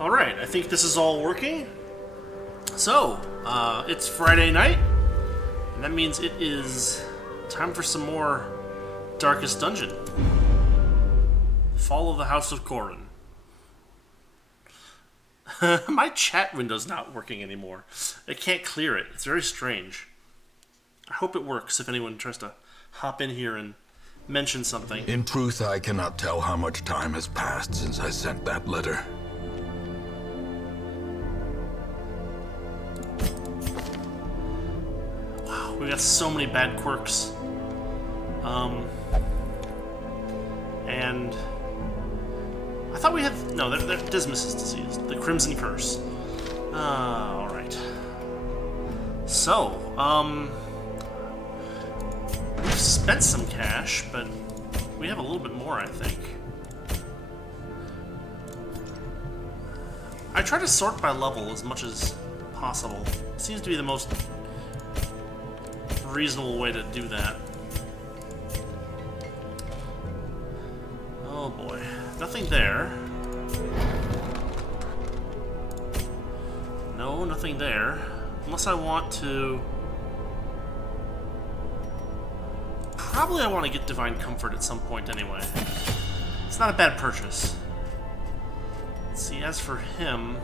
Alright, I think this is all working. So, it's Friday night, and that means it is time for some more Darkest Dungeon. Fall of the House of Corrin. My chat window's not working anymore. I can't clear it. It's very strange. I hope it works if anyone tries to hop in here and mention something. In truth, I cannot tell how much time has passed since I sent that letter. Wow, we got so many bad quirks. And I thought we had... No, Dismas is diseased. The Crimson Curse. Alright. So, we've spent some cash, but we have a little bit more, I think. I try to sort by level as much as possible. It seems to be the most reasonable way to do that. Oh boy. Nothing there. No, nothing there. Unless I want to... Probably I want to get Divine Comfort at some point anyway. It's not a bad purchase. Let's see, as for him...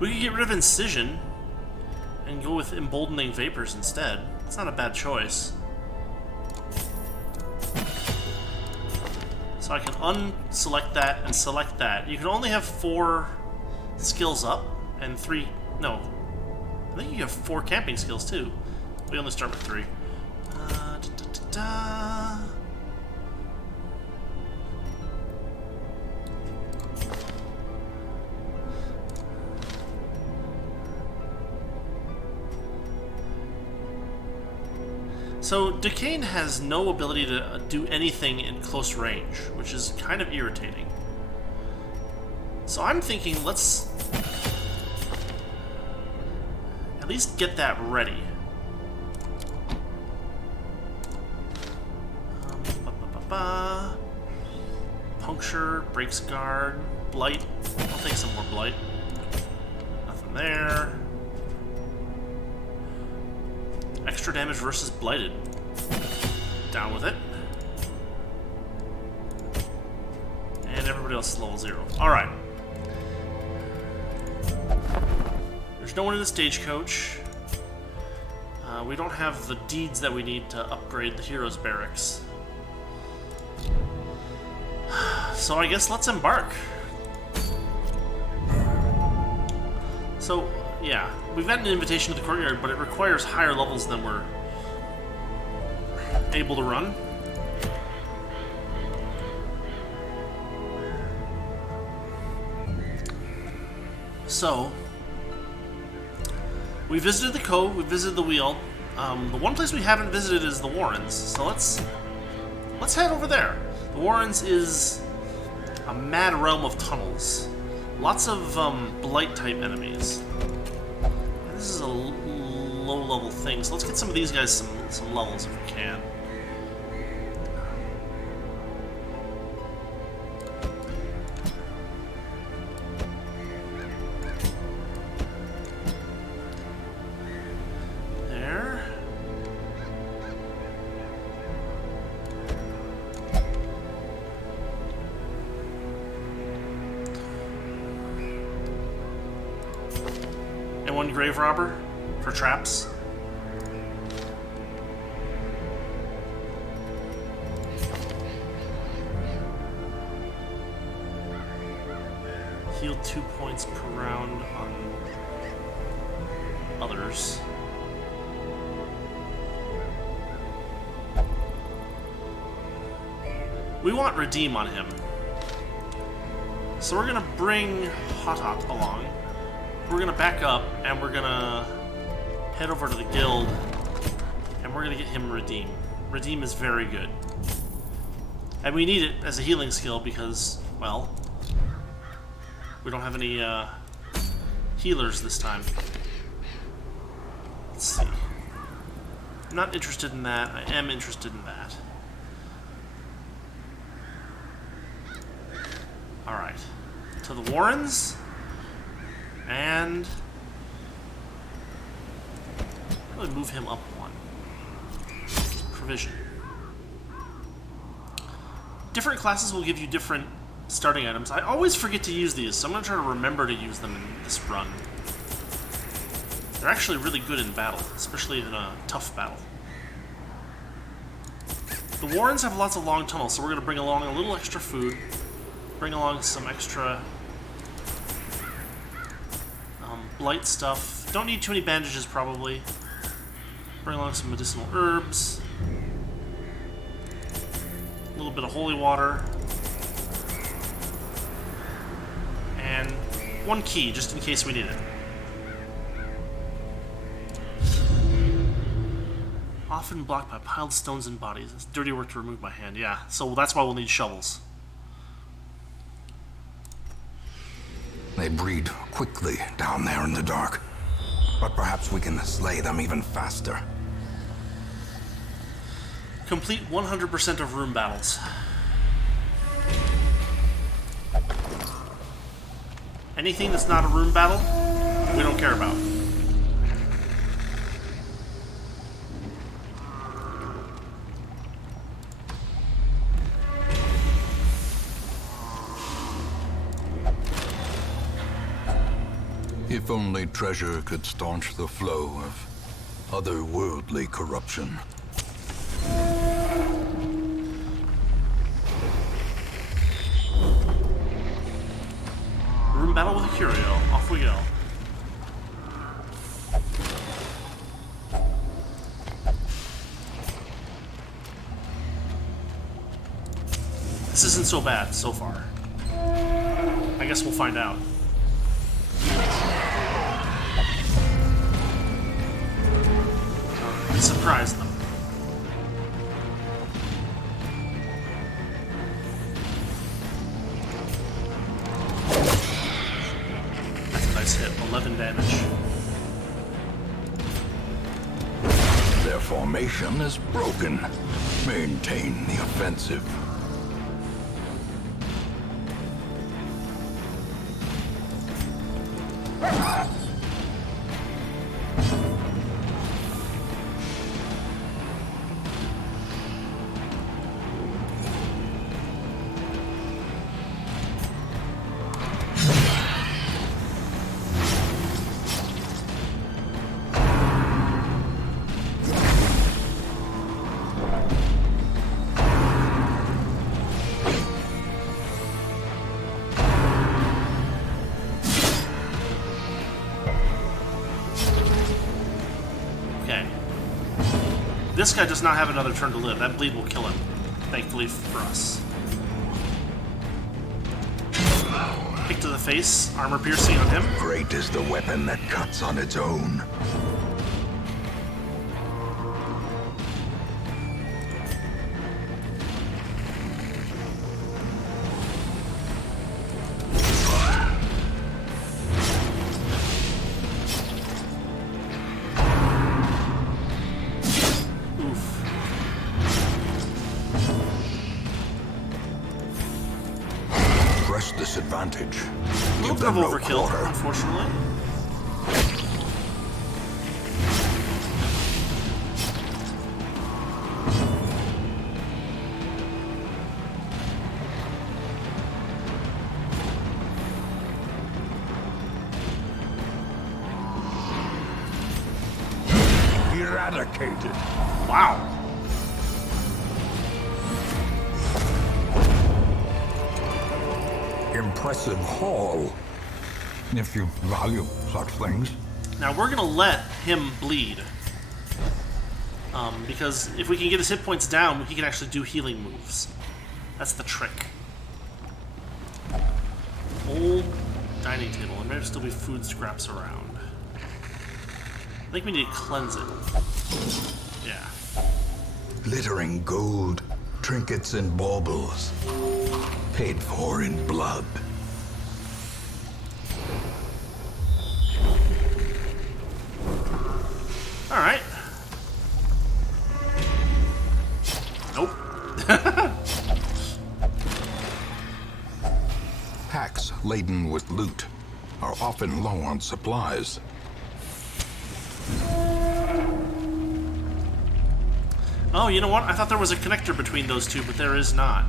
We could get rid of Incision and go with Emboldening Vapors instead. It's not a bad choice. So I can unselect that and select that. You can only have 4 skills up and 3... No. I think you have 4 camping skills too. We only start with 3. So, Duquesne has no ability to do anything in close range, which is kind of irritating. So I'm thinking, let's at least get that ready. Puncture, breaks guard, blight. I'll take some more blight. Nothing there. Extra damage versus blighted. Down with it. And everybody else is level 0. Alright. There's no one in the stagecoach. We don't have the deeds that we need to upgrade the hero's barracks. So I guess let's embark. So, yeah, we've got an invitation to the courtyard, but it requires higher levels than we're able to run. So, we visited the Cove, we visited the Wheel. The one place we haven't visited is the Warrens, so let's head over there. The Warrens is a mad realm of tunnels. Lots of blight-type enemies. And this is a low-level thing, so let's get some of these guys some levels if we can. One Grave Robber for traps. Heal 2 points per round on others. We want Redeem on him. So we're gonna bring Hot along. We're gonna back up and we're gonna head over to the guild and we're gonna get him Redeem. Redeem is very good. And we need it as a healing skill because, well, we don't have any healers this time. Let's see. I'm not interested in that. I am interested in that. to the Warrens. And really move him up one. Provision. Different classes will give you different starting items. I always forget to use these, so I'm going to try to remember to use them in this run. They're actually really good in battle, especially in a tough battle. The Warrens have lots of long tunnels, so we're going to bring along a little extra food, bring along some extra blight stuff. Don't need too many bandages, probably. Bring along some medicinal herbs, a little bit of holy water, and one key, just in case we need it. Often blocked by piled stones and bodies. It's dirty work to remove by hand. Yeah, so that's why we'll need shovels. They breed quickly down there in the dark. But perhaps we can slay them even faster. Complete 100% of room battles. Anything that's not a room battle, we don't care about. If only treasure could staunch the flow of otherworldly corruption. Room battle with a curio. Off we go. This isn't so bad so far. I guess we'll find out. Surprise them. That's a nice hit. 11 damage. Their formation is broken. Maintain the offensive. This guy does not have another turn to live. That bleed will kill him, thankfully for us. Kick to the face, armor piercing on him. Great is the weapon that cuts on its own. Disadvantage. A little bit of overkill, unfortunately. Eradicated. Wow. Impressive haul, if you value such things. Now we're gonna let him bleed. Because if we can get his hit points down, he can actually do healing moves. That's the trick. Old dining table. There may still be food scraps around. I think we need to cleanse it. Yeah. Glittering gold, trinkets and baubles. Paid for in blood. All right. Nope. packs laden with loot are often low on supplies. Oh, you know what? I thought there was a connector between those two, but there is not.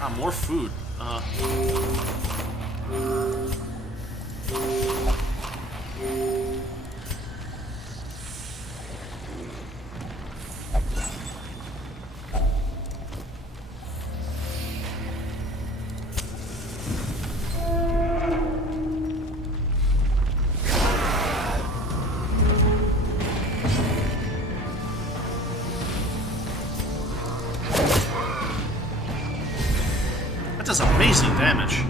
Ah, more food. That does amazing damage.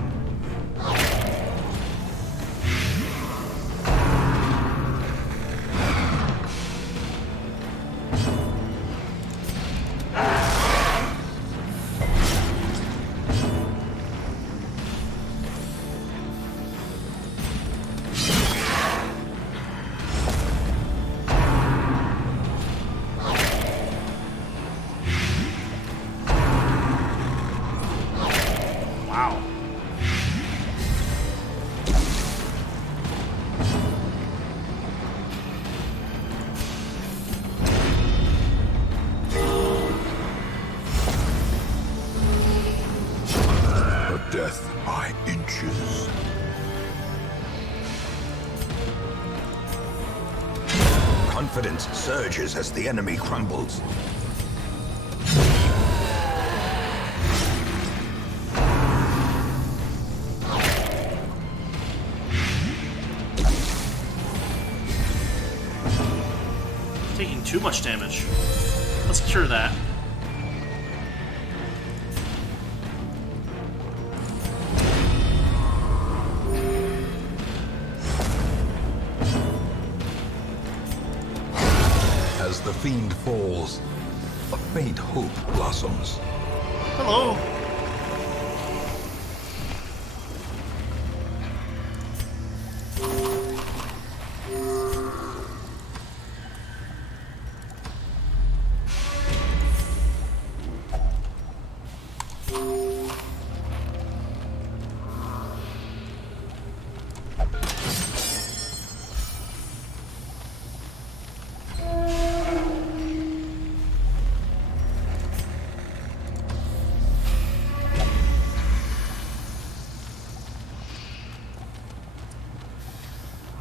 Wow. A death by inches. Confidence surges as the enemy crumbles. Taking too much damage. Let's cure that. As the fiend falls, a faint hope blossoms. Hello.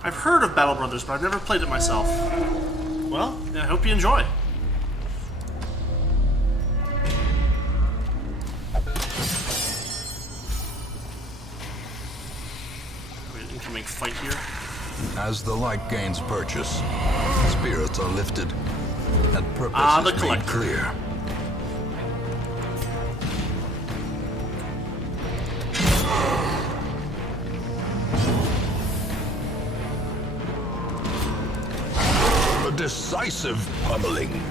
I've heard of Battle Brothers, but I've never played it myself. Well, I hope you enjoy. Wait, incoming fight here. As the light gains purchase, spirits are lifted, and purpose The is made collector. clear. A decisive pummeling.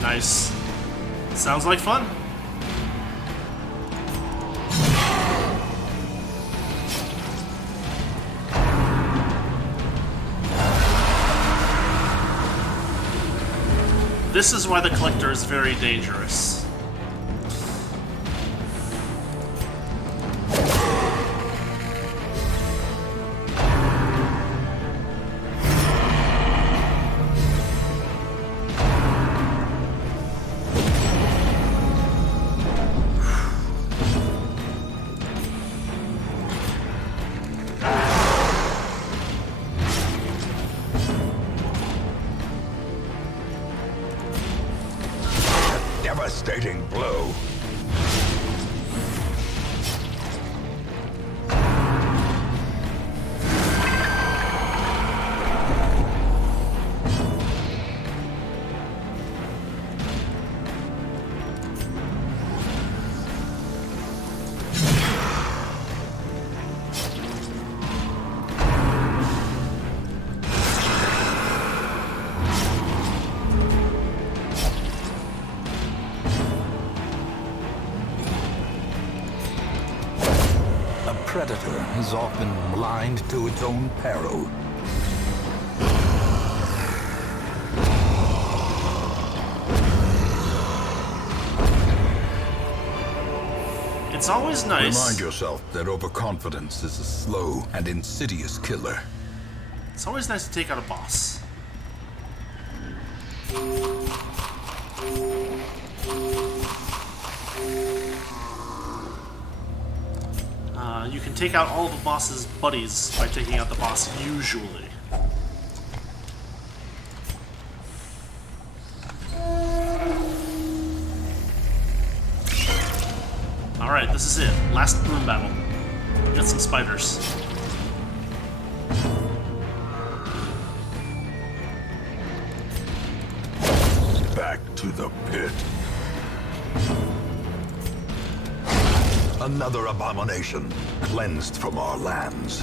Nice. Sounds like fun. This is why the collector is very dangerous. Devastating blow. predator is often blind to its own peril. It's always nice. Remind yourself that overconfidence is a slow and insidious killer. It's always nice to take out a boss. You can take out all of the boss's buddies by taking out the boss, usually. Alright, this is it. Last room battle. Get some spiders. Back to the pit. Another abomination cleansed from our lands.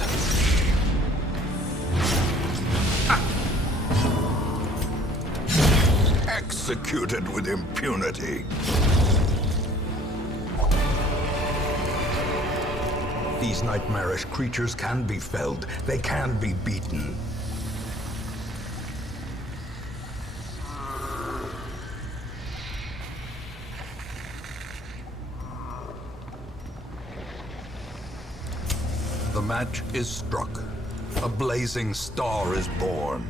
Executed with impunity. These nightmarish creatures can be felled. They can be beaten. The match is struck. A blazing star is born.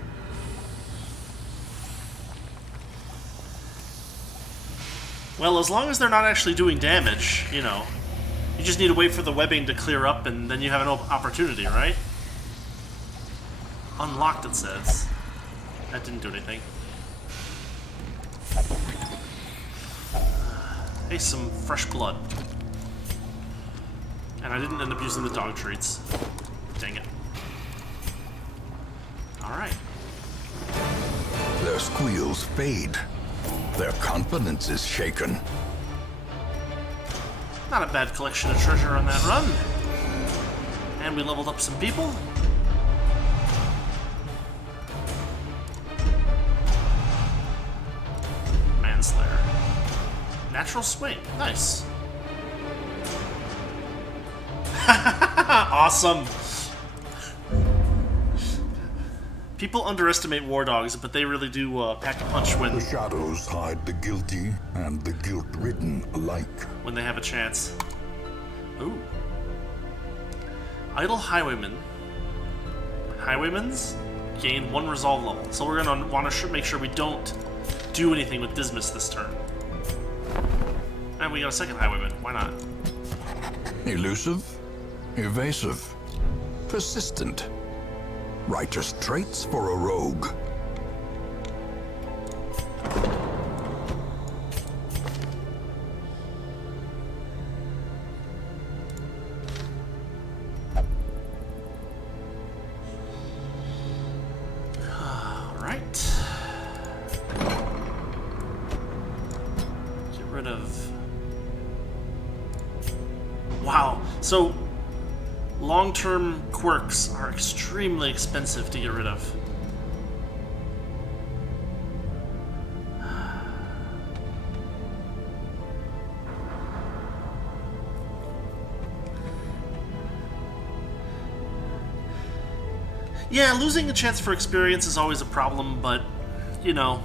Well, as long as they're not actually doing damage, you know. You just need to wait for the webbing to clear up, and then you have an opportunity, right? Unlocked, it says. That didn't do anything. Hey, some fresh blood. And I didn't end up using the dog treats. Dang it. Alright. Their squeals fade. Their confidence is shaken. Not a bad collection of treasure on that run. And we leveled up some people. Manslayer. Natural swing. Nice. Awesome. People underestimate war dogs, but they really do pack a punch The shadows hide the guilty and the guilt-ridden alike. when they have a chance. Ooh. Idle Highwaymen. Highwaymans gain 1 resolve level. So we're going to want to make sure we don't do anything with Dismas this turn. And we got a second Highwayman. Why not? Elusive, evasive, persistent. Righteous traits for a rogue. Alright. Get rid of... Wow. So, long-term quirks are extremely expensive to get rid of. Yeah, losing a chance for experience is always a problem, but you know,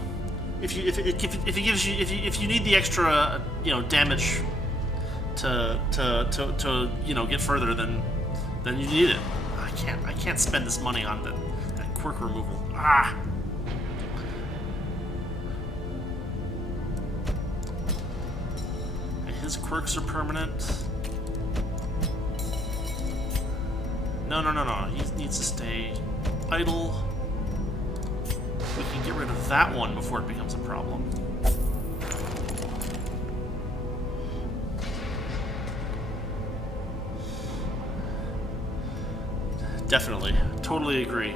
if you need the extra damage to you know get further, then you need it. I can't spend this money on that quirk removal. Ah. And his quirks are permanent. No. He needs to stay idle. We can get rid of that one before it becomes a problem. Definitely. Totally agree.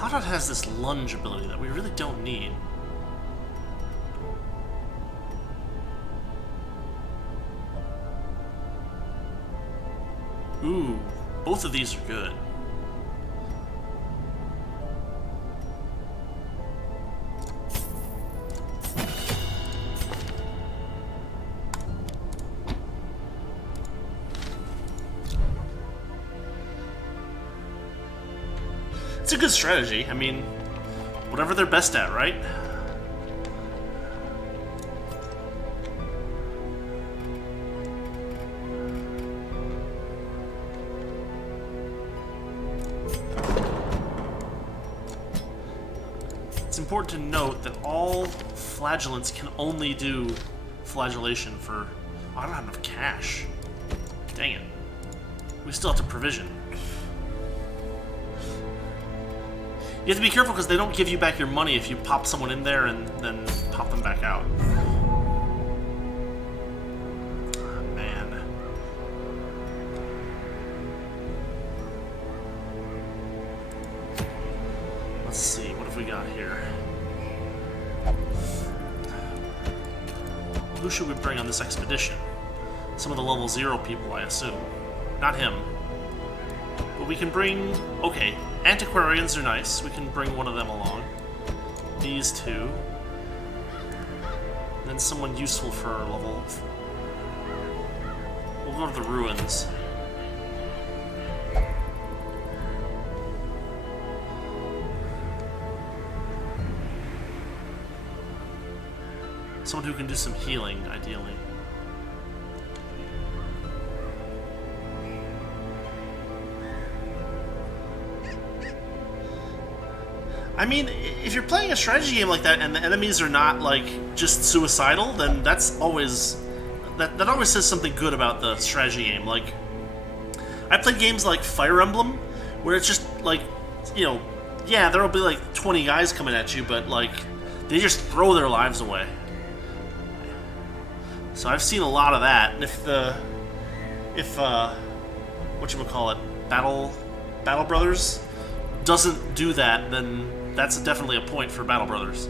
Hot has this lunge ability that we really don't need. Ooh, both of these are good. It's a good strategy. I mean, whatever they're best at, right? It's important to note that all flagellants can only do flagellation for... Oh, I don't have enough cash. Dang it. We still have to provision. You have to be careful because they don't give you back your money if you pop someone in there and then pop them back out. Oh, man. Let's see, what have we got here? Who should we bring on this expedition? Some of the level 0 people, I assume. Not him. But we can bring... Okay, antiquarians are nice. We can bring one of them along. These two. And then someone useful for our level. We'll go to the ruins. Someone who can do some healing, ideally. I mean, if you're playing a strategy game like that and the enemies are not, like, just suicidal, then that's always... That always says something good about the strategy game. Like, I played games like Fire Emblem, where it's just, like, you know, yeah, there'll be, like, 20 guys coming at you, but, like, they just throw their lives away. So I've seen a lot of that, and if whatchamacallit, Battle Brothers doesn't do that, then that's definitely a point for Battle Brothers.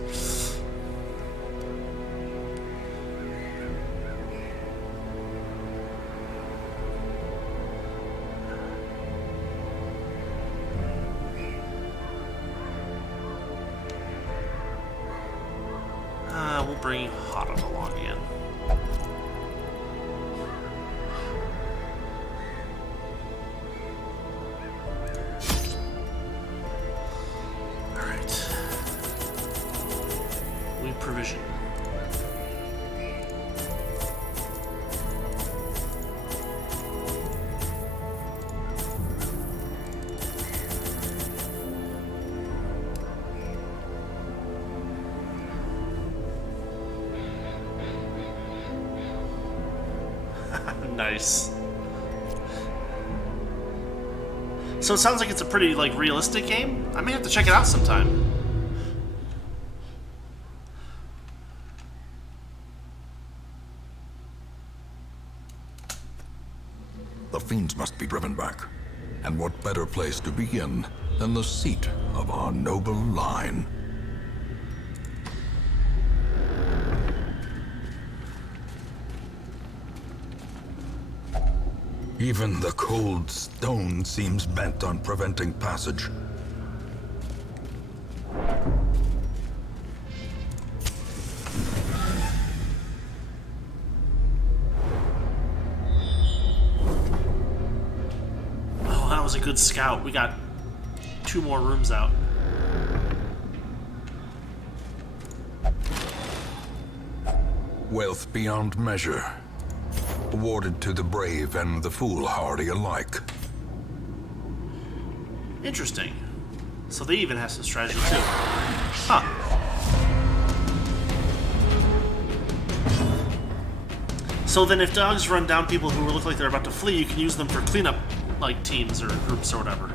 We'll bring Hotot along again. Provision. Nice. So it sounds like it's a pretty, like, realistic game. I may have to check it out sometime. The fiends must be driven back. And what better place to begin than the seat of our noble line? Even the cold stone seems bent on preventing passage. A good scout. We got 2 more rooms out. Wealth beyond measure, awarded to the brave and the foolhardy alike. Interesting. So they even have some strategy too. Huh. So then if dogs run down people who look like they're about to flee, you can use them for cleanup, like, teams or groups or whatever.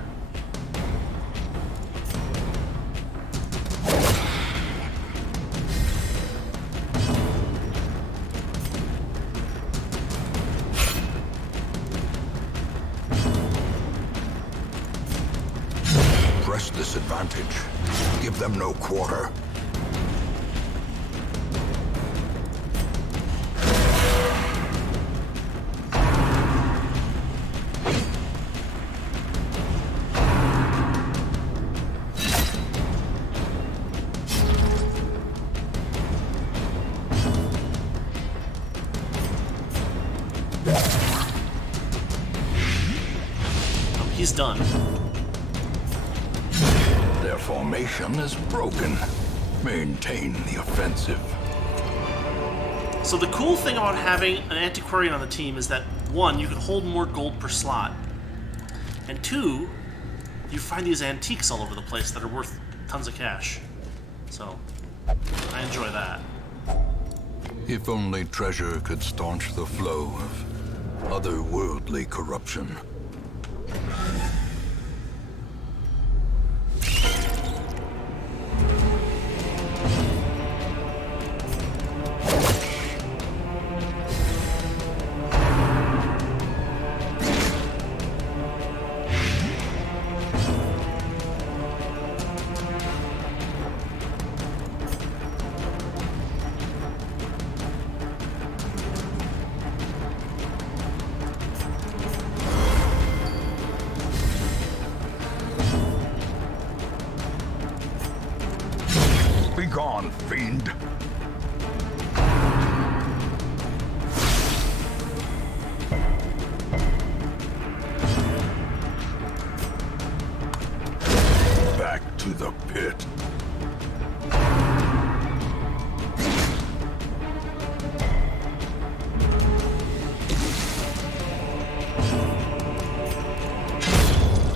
press this advantage. Give them no quarter. He's done. Their formation is broken. Maintain the offensive. So the cool thing about having an antiquarian on the team is that, one, you can hold more gold per slot, and two, you find these antiques all over the place that are worth tons of cash. So, I enjoy that. If only treasure could staunch the flow of otherworldly corruption. Begone, fiend! Back to the pit.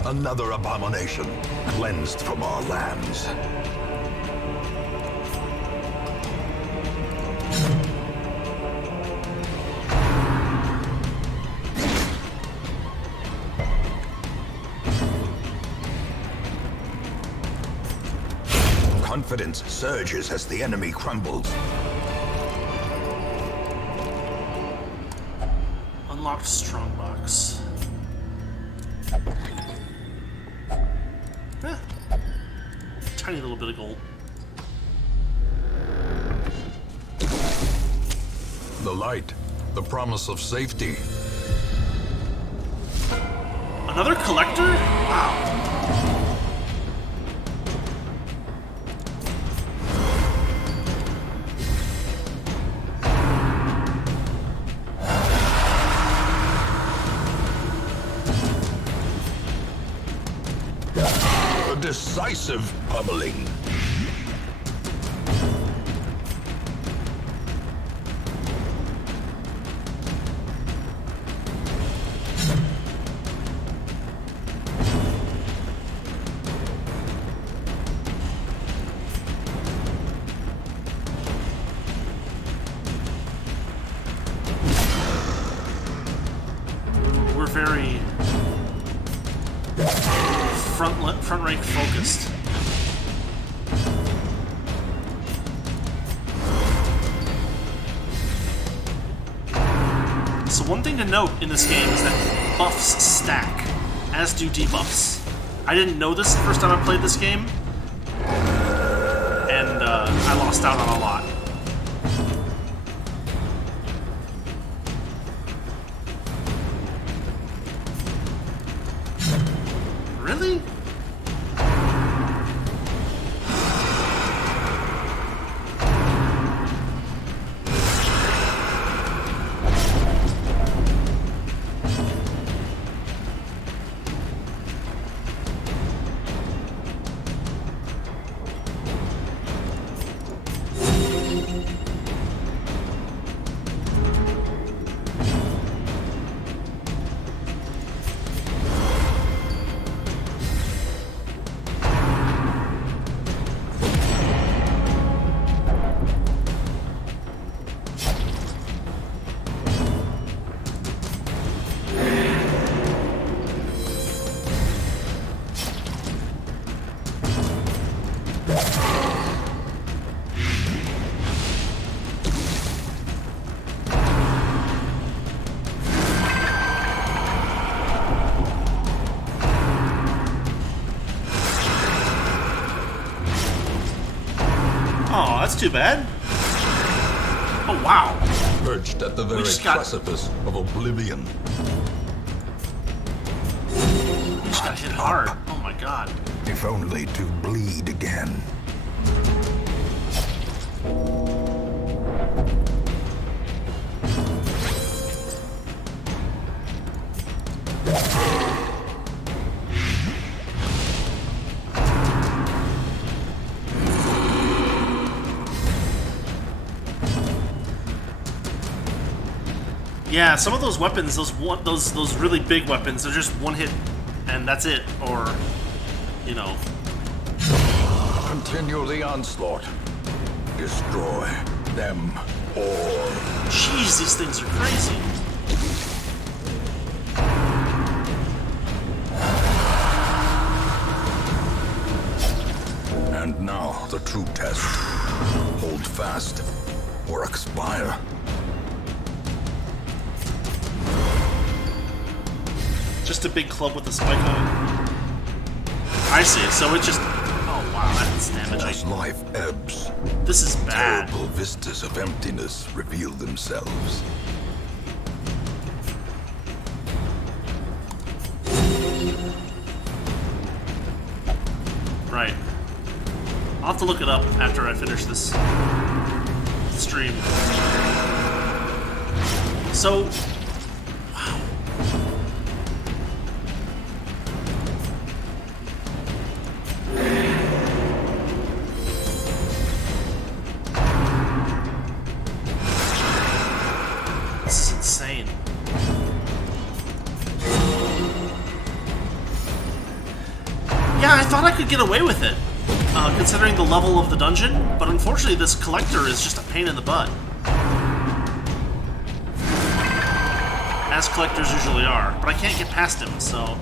Another abomination cleansed from our lands. Confidence surges as the enemy crumbles. Unlocked strongbox. Tiny little bit of gold. The light, the promise of safety. Another collector? Wow. A decisive pummeling. We're very front rank focused. So one thing to note in this game is that buffs stack, as do debuffs. I didn't know this the first time I played this game, and I lost out on a lot. Really? that's too bad. Oh, wow. Perched at the very just got- precipice of oblivion. We just got hit hard. Oh my god. If only to bleed again. Yeah, some of those weapons, those really big weapons, they're just one hit, and that's it. Or, you know, Continue the onslaught. Destroy them all. jeez, these things are crazy. And now the true test. Hold fast or expire. Just a big club with a spike on it. I see. So it just. Oh wow, that's damage. As life ebbs, This is bad. terrible vistas of emptiness reveal themselves. Right. I'll have to look it up after I finish this stream. So, wow. This is insane. Yeah, I thought I could get away with it, considering the level of the dungeon, but unfortunately this collector is just a pain in the butt. As collectors usually are, but I can't get past him, so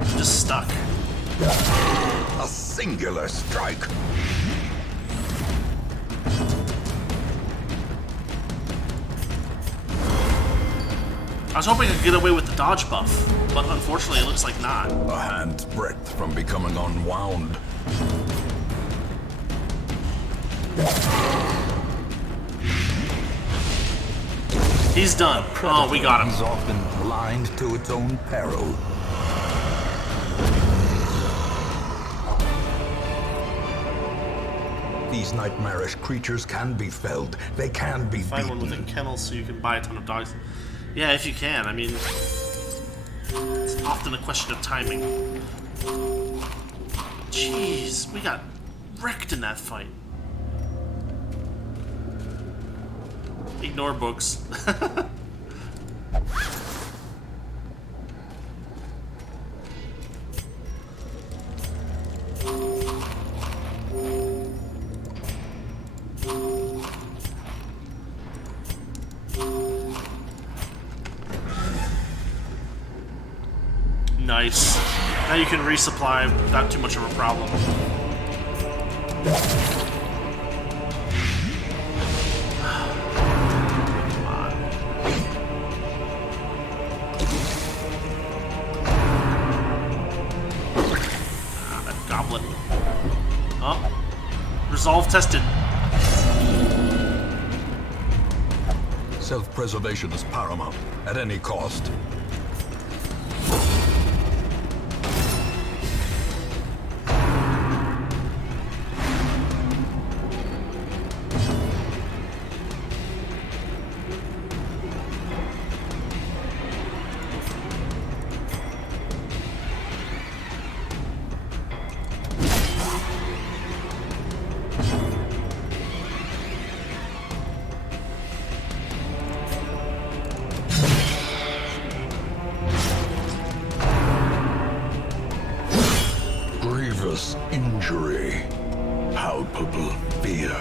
I'm just stuck. A singular strike. I was hoping I could get away with the dodge buff, but unfortunately it looks like not. A hand's breadth from becoming unwound. He's done. Oh, we got Is him. often blind to its own peril. These nightmarish creatures can be felled. They can be Find one beaten. within kennels so you can buy a ton of dogs. Yeah, if you can. I mean, it's often a question of timing. Jeez, we got wrecked in that fight. Ignore books. Nice. Now you can resupply without too much of a problem. Come on. Ah, that goblet. Oh. Resolve tested. Self-preservation is paramount, at any cost. Grievous injury. Palpable fear.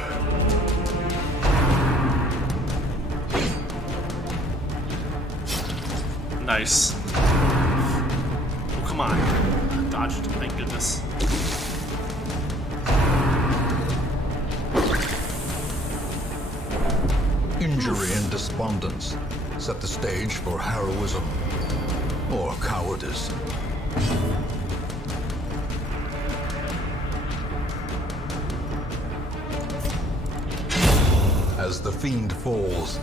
Nice. Oh, come on. Dodged, thank goodness. Injury and despondence set the stage for heroism or cowardice. As the fiend falls,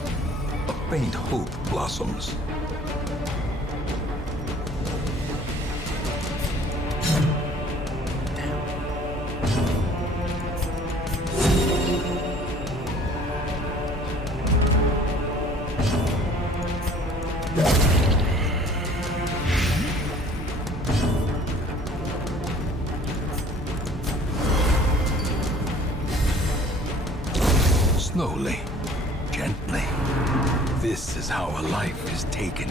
a faint hope blossoms. Slowly, gently. This is how a life is taken.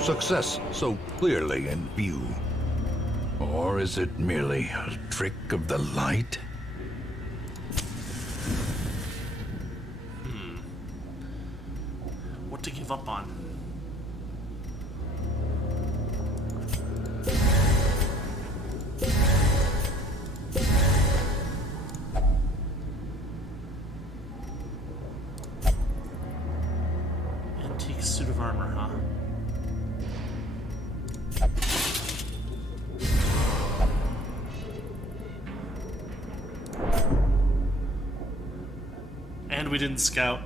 Success so clearly in view. Or is it merely a trick of the light? What to give up on? Antique suit of armor, huh? And we didn't scout.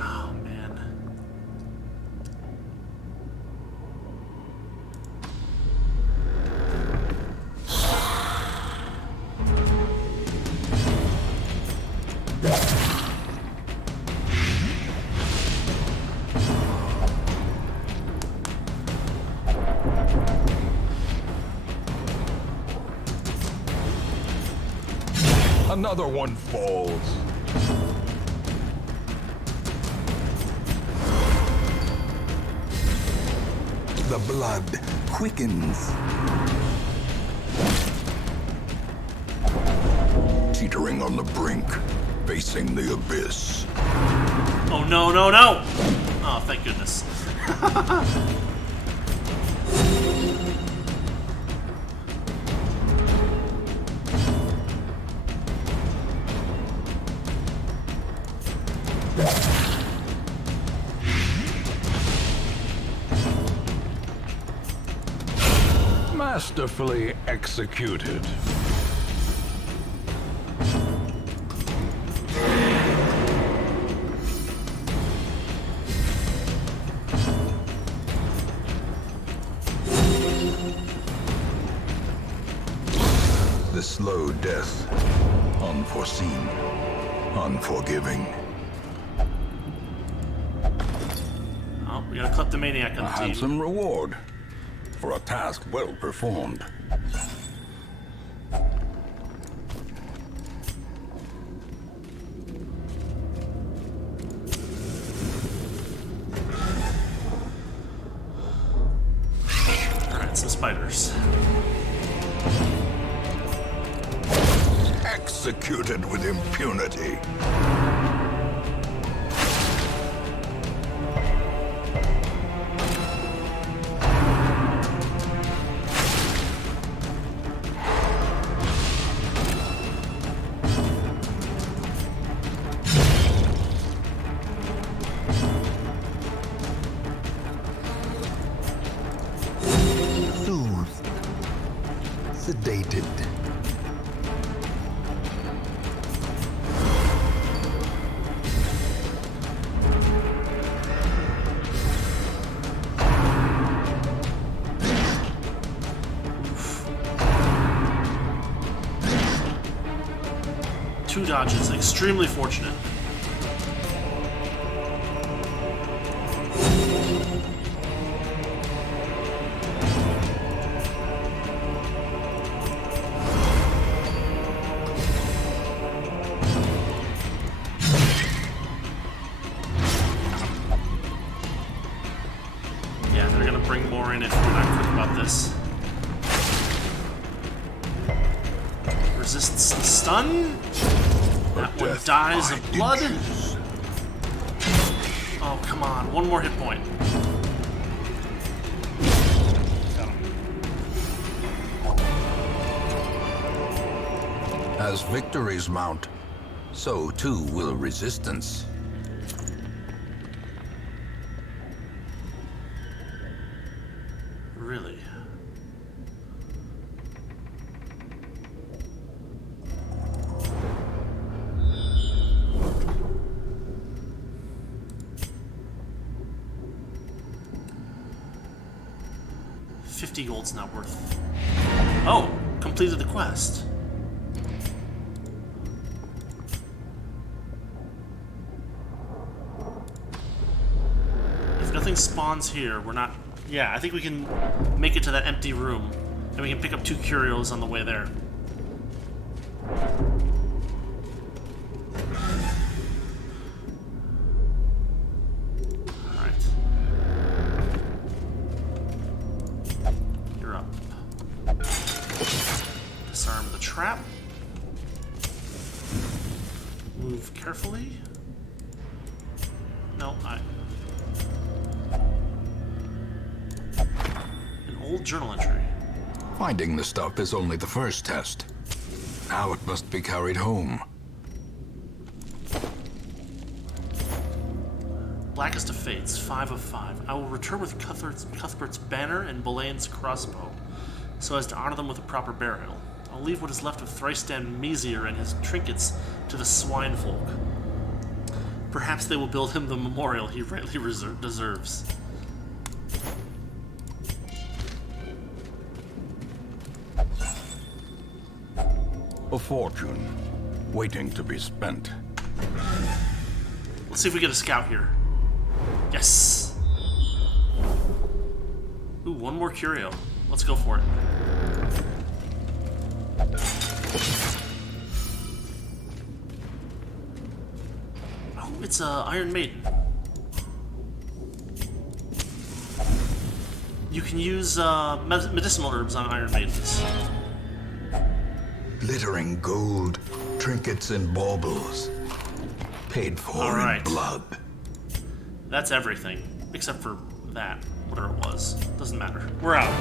Oh, man. Another one falls. The blood quickens. Teetering on the brink, facing the abyss. Oh, no, no, no! Oh, thank goodness. Masterfully executed. The slow death, unforeseen, unforgiving. Oh, we got a kleptomaniac A on the team. handsome reward for a task well performed. Alright, some spiders. Executed with impunity. Soothed. Sedated. Two dodges, extremely fortunate. Yeah, they're gonna bring more in if we're not quick about this. Resists stun. That one Death dies by of blood. inches. Oh, come on. One more hit point. As victories mount, so too will resistance. Really? $50 gold's not worth. Oh, completed the quest. If nothing spawns here, we're not. Yeah, I think we can make it to that empty room, and we can pick up 2 curios on the way there. Alright. You're up. Disarm the trap. Move carefully. No, old journal entry. Finding the stuff is only the first test. Now it must be carried home. Blackest of Fates, 5 of 5. I will return with Cuthbert's banner and Belane's crossbow, so as to honor them with a proper burial. I'll leave what is left of Thristan Mesier and his trinkets to the swine folk. Perhaps they will build him the memorial he rightly deserves. A fortune, waiting to be spent. Let's see if we get a scout here. Yes! Ooh, 1 more curio. Let's go for it. Oh, it's Iron Maiden. You can use medicinal herbs on Iron Maidens. Glittering gold, trinkets and baubles. Paid for in blood. That's everything, except for that, whatever it was. Doesn't matter. We're out.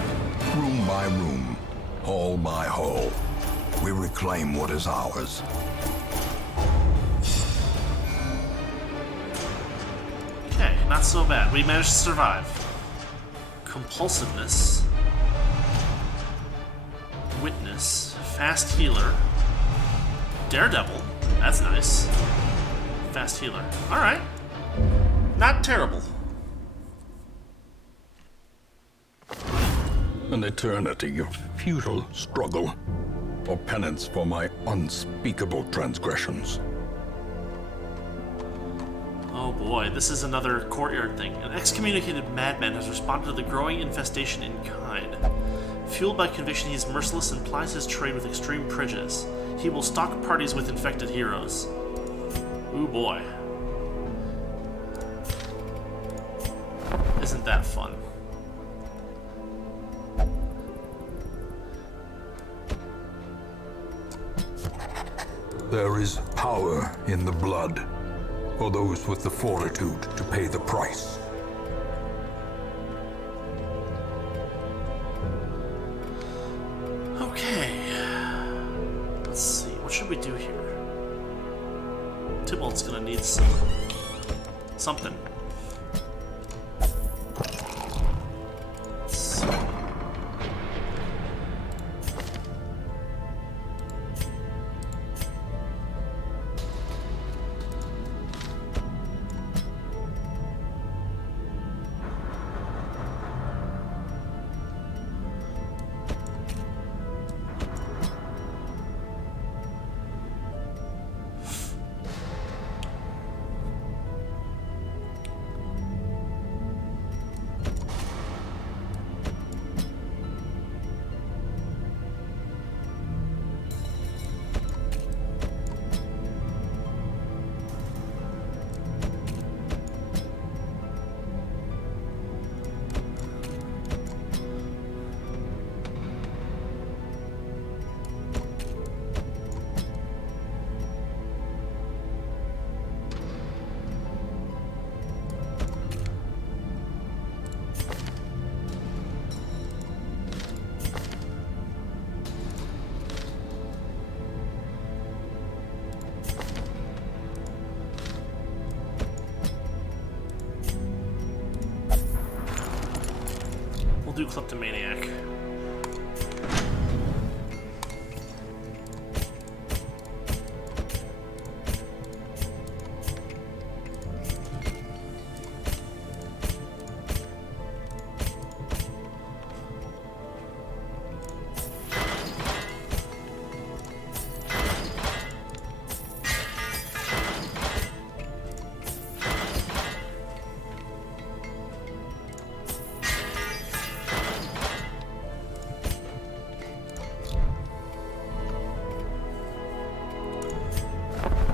Room by room, hall by hall, we reclaim what is ours. Okay, not so bad. We managed to survive. Compulsiveness. Witness. Fast healer. Daredevil. That's nice. Fast healer. Alright. Not terrible. An eternity of futile struggle, or penance for my unspeakable transgressions. Oh boy, this is another courtyard thing. An excommunicated madman has responded to the growing infestation in kind. Fueled by conviction, he is merciless and plies his trade with extreme prejudice. He will stalk parties with infected heroes. Ooh boy. Isn't that fun? There is power in the blood, for those with the fortitude to pay the price. Okay. Let's see, what should we do here? Tybalt's gonna need something. Let's see. kleptomaniac.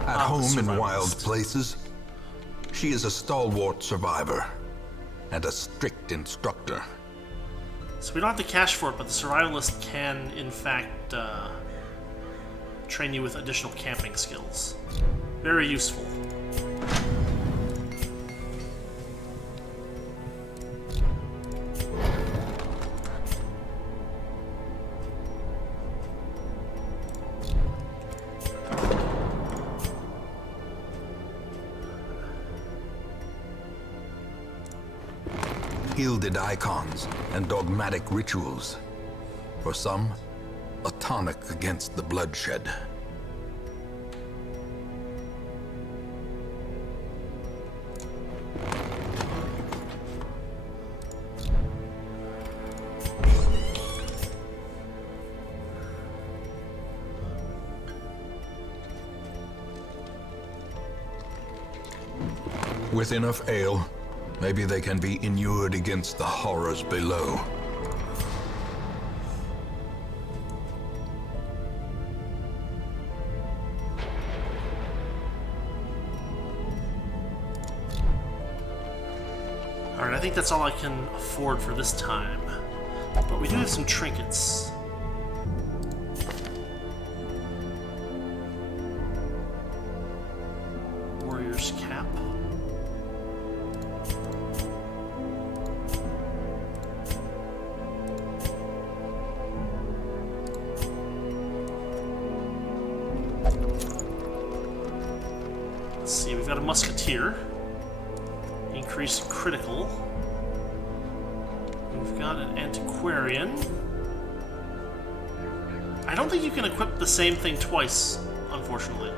At home in survivalist. wild places, she is a stalwart survivor and a strict instructor. So we don't have to cash for it, but the survivalist can, in fact, train you with additional camping skills. Very useful. Gilded icons and dogmatic rituals. For some, a tonic against the bloodshed. With enough ale, maybe they can be inured against the horrors below. Alright, I think that's all I can afford for this time. But we do have some trinkets. Warrior's cap. Let's see, we've got a musketeer. Increased critical. We've got an antiquarian. I don't think you can equip the same thing twice, unfortunately.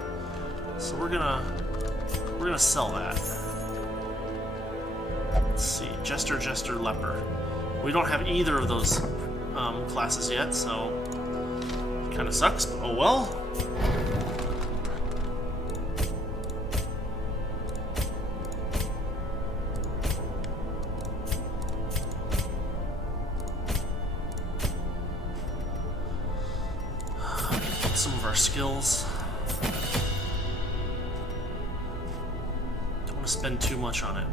So we're gonna sell that. Let's see, Jester, Jester, Leper. We don't have either of those classes yet, so it kind of sucks. But oh well. Some of our skills. Don't want to spend too much on it.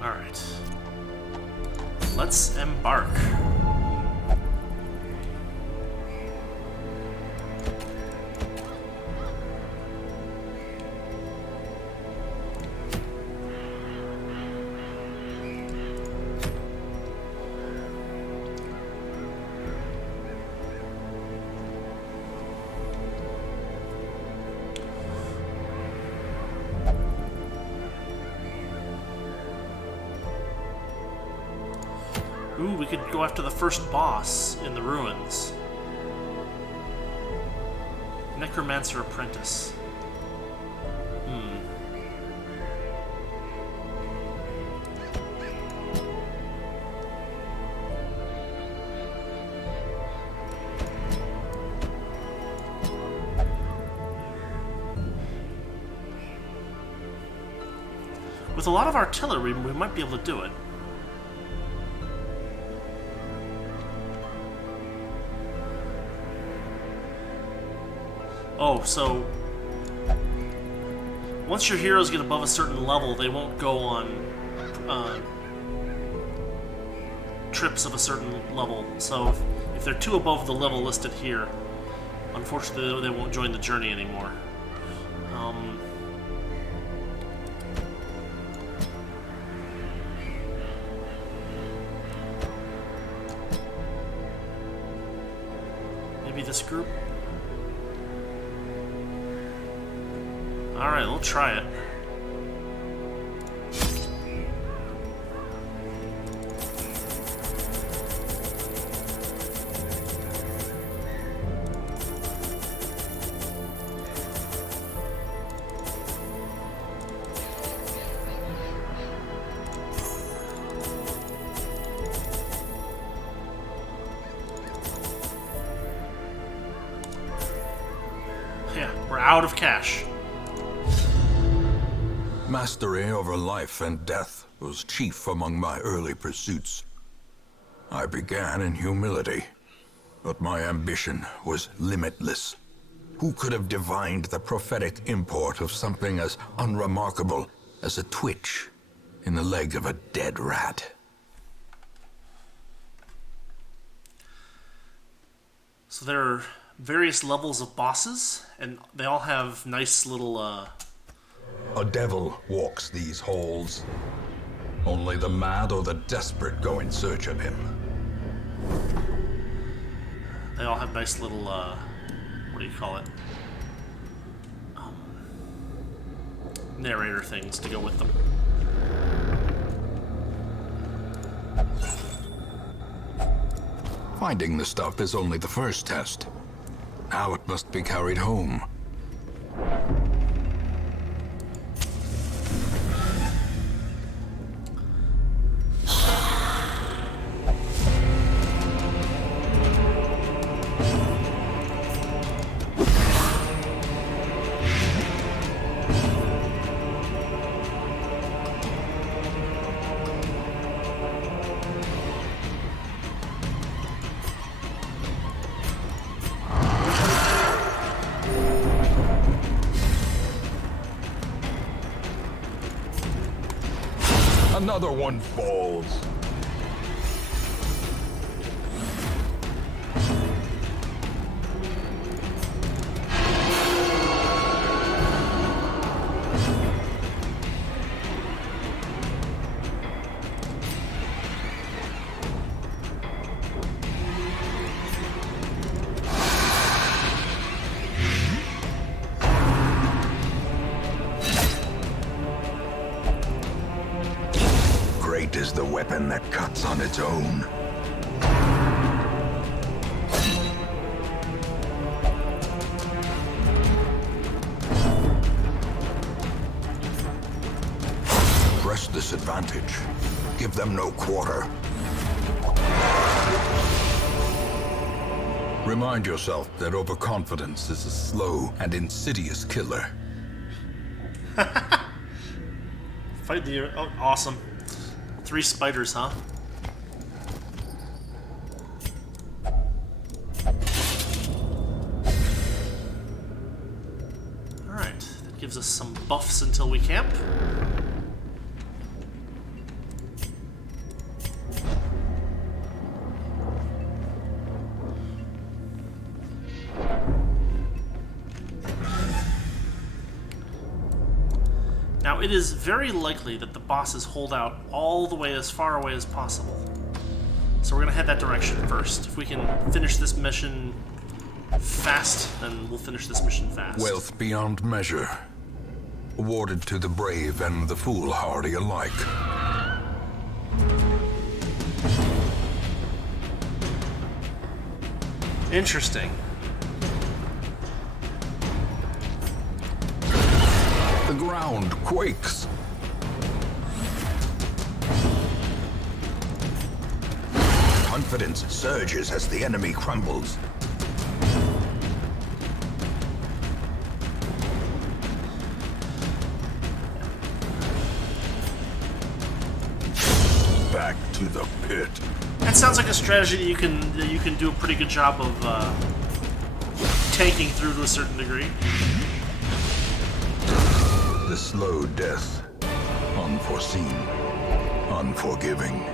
Alright. Let's embark. Ooh, we could go after the first boss in the ruins. Necromancer Apprentice. With a lot of artillery, we might be able to do it. Oh, so once your heroes get above a certain level, they won't go on trips of a certain level. So if they're too above the level listed here, unfortunately they won't join the journey anymore. Maybe this group? Alright, we'll try it. Yeah, we're out of cash. Mastery over life and death was chief among my early pursuits. I began in humility, but my ambition was limitless. Who could have divined the prophetic import of something as unremarkable as a twitch in the leg of a dead rat? So there are various levels of bosses, and they all have nice little, A devil walks these halls. Only the mad or the desperate go in search of him. they all have nice little, what do you call it? Narrator things to go with them. Finding the stuff is only the first test. Now it must be carried home. Another one falls. Great is the weapon that cuts on its own. Press this advantage. Give them no quarter. Remind yourself that overconfidence is a slow and insidious killer. Fight the... Oh, awesome. 3 spiders, huh? Alright, that gives us some buffs until we camp. Now, it is very likely that the bosses hold out all the way as far away as possible. So we're going to head that direction first. If we can finish this mission fast, then we'll finish this mission fast. Wealth beyond measure, awarded to the brave and the foolhardy alike. Interesting. The ground quakes. Confidence surges as the enemy crumbles. Back to the pit. That sounds like a strategy that you can do a pretty good job of tanking through to a certain degree. The slow death. Unforeseen. Unforgiving.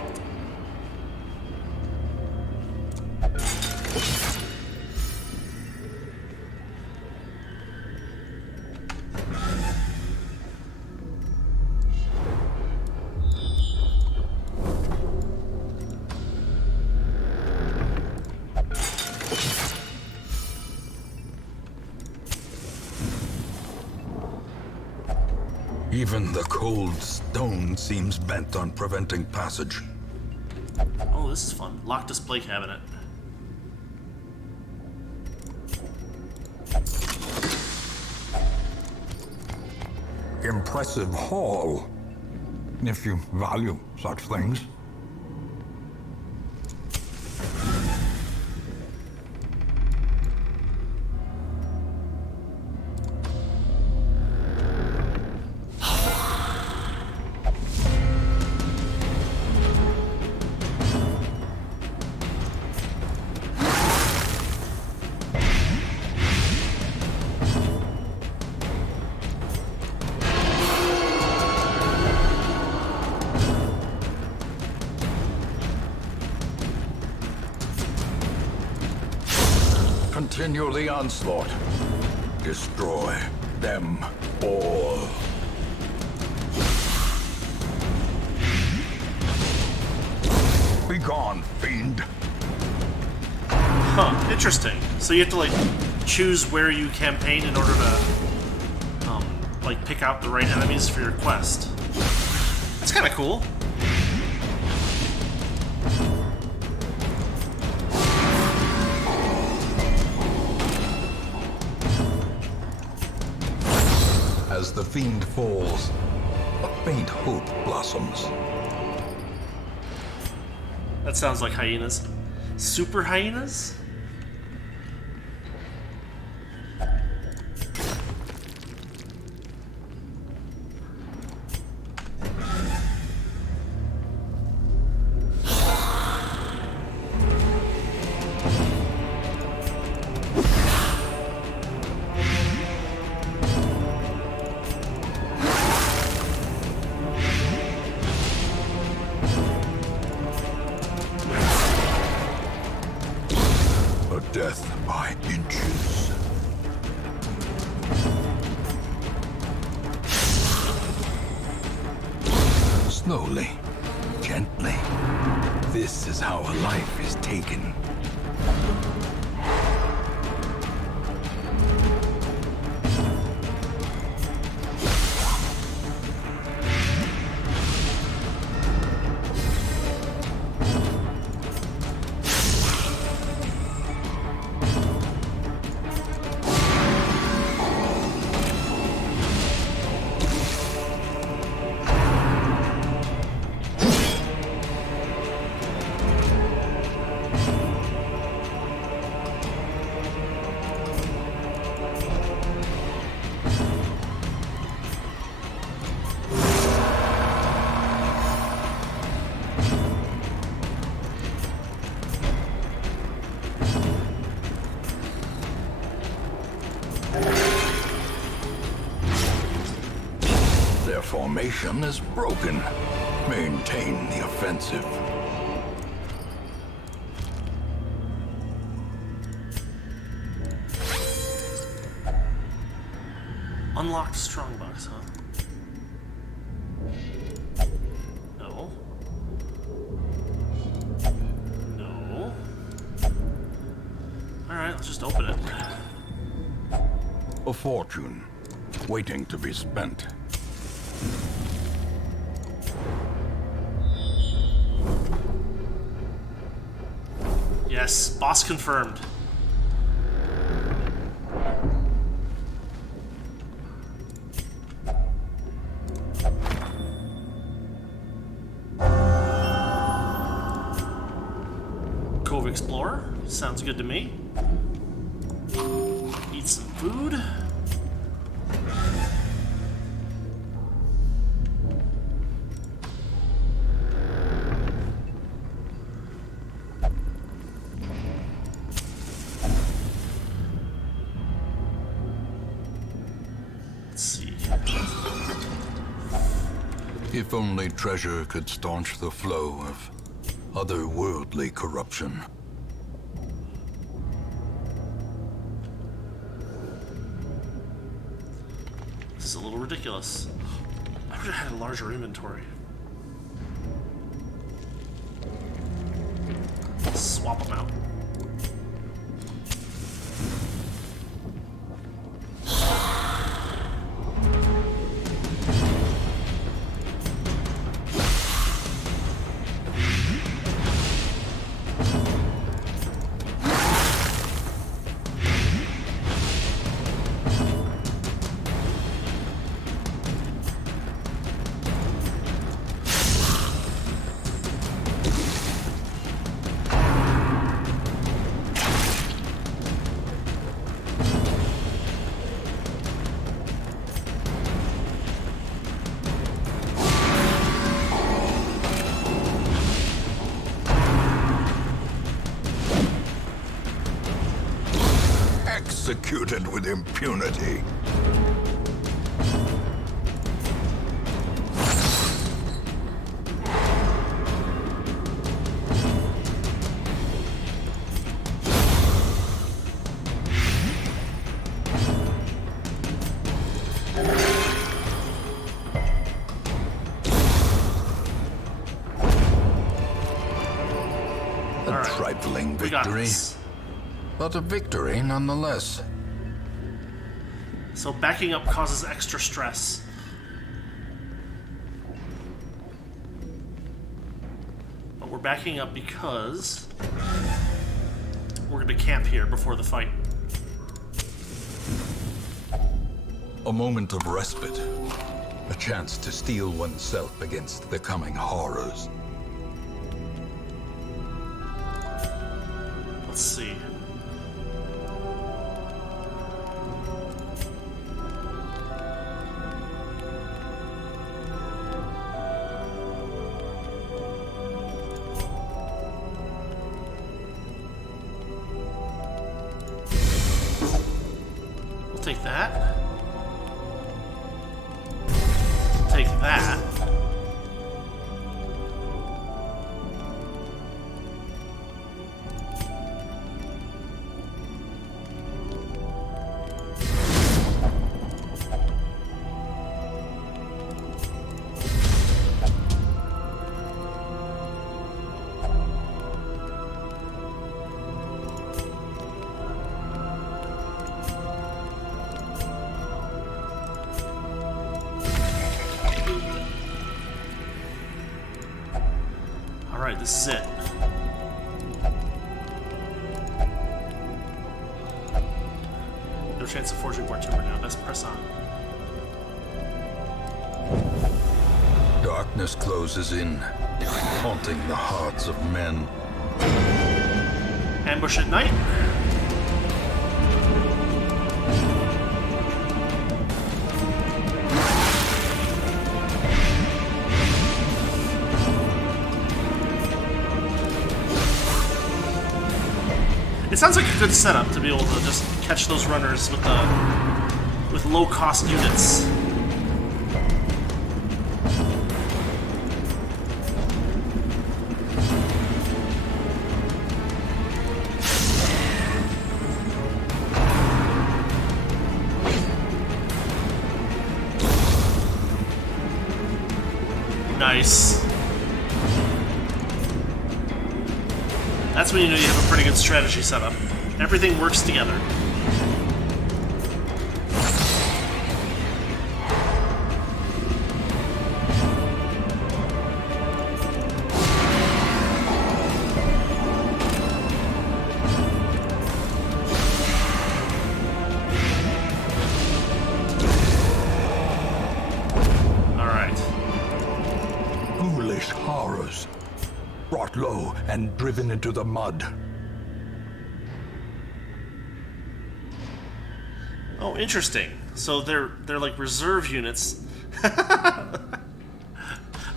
Even the cold stone seems bent on preventing passage. Oh, this is fun. Locked display cabinet. Impressive haul, if you value such things. Continue the onslaught. Destroy them all. Be gone, fiend. Huh, interesting. So you have to, like, choose where you campaign in order to, like, pick out the right enemies for your quest. It's kind of cool. As the fiend falls, a faint hope blossoms. That sounds like hyenas. Super hyenas? A death by inches. Slowly, gently. This is how a life is taken. Their formation is broken. Maintain the offensive. Unlocked strongbox, huh? No. No. Alright, let's just open it. A fortune, waiting to be spent. Yes, boss confirmed. Cove Explorer, sounds good to me. Eat some food. Let's see. If only treasure could staunch the flow of otherworldly corruption. This is a little ridiculous. I would have had a larger inventory. Swap them out. Executed with impunity. A trifling We got victory, this. but a victory nonetheless. So backing up causes extra stress. But we're backing up because we're going to camp here before the fight. A moment of respite. A chance to steel oneself against the coming horrors. Let's see. We'll take that. Take that. Alright, this is it. No chance of forging more timber now. Let's press on. Darkness closes in, haunting the hearts of men. Ambush at night. It sounds like a good setup to be able to just catch those runners with low-cost units. Nice. That's when you know you have a pretty good strategy setup. Everything works together. Alright. Ghoulish horrors, brought low and driven into the mud. Oh, interesting. So they're like reserve units.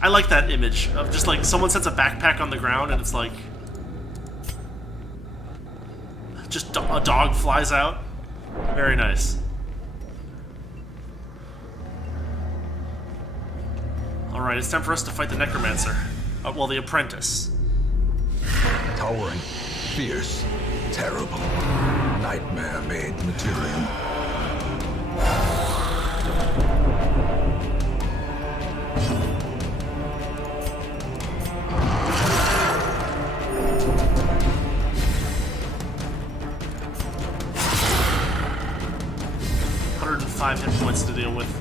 I like that image of just like someone sets a backpack on the ground and it's like just a dog flies out. Very nice. Alright, it's time for us to fight the Necromancer. Well, the Apprentice. Towering, fierce, terrible, nightmare-made material. Five hit points to deal with.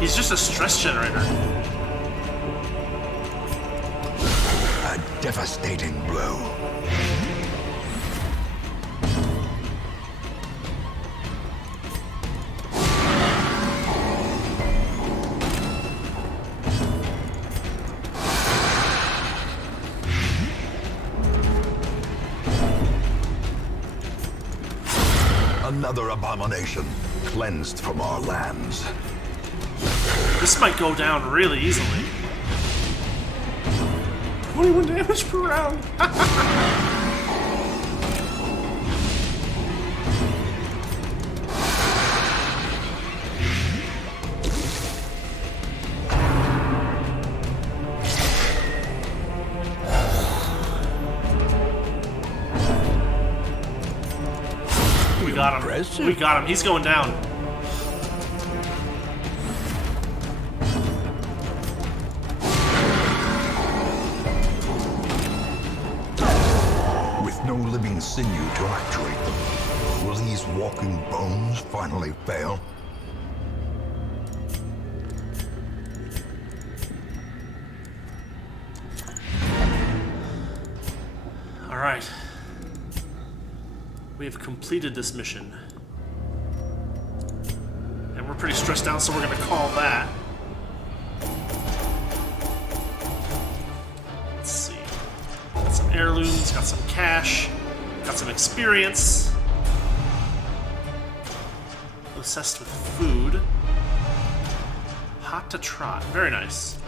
He's just a stress generator. A devastating blow. Another abomination cleansed from our lands. This might go down really easily. 21 damage per round. We got him. Impressive. We got him. He's going down. No living sinew to actuate them. Will these walking bones finally fail? All right. We have completed this mission. And we're pretty stressed out, so we're going to call that. Let's see. Got some heirlooms, got some cash, got some experience. Obsessed with food. Hot to trot. Very nice.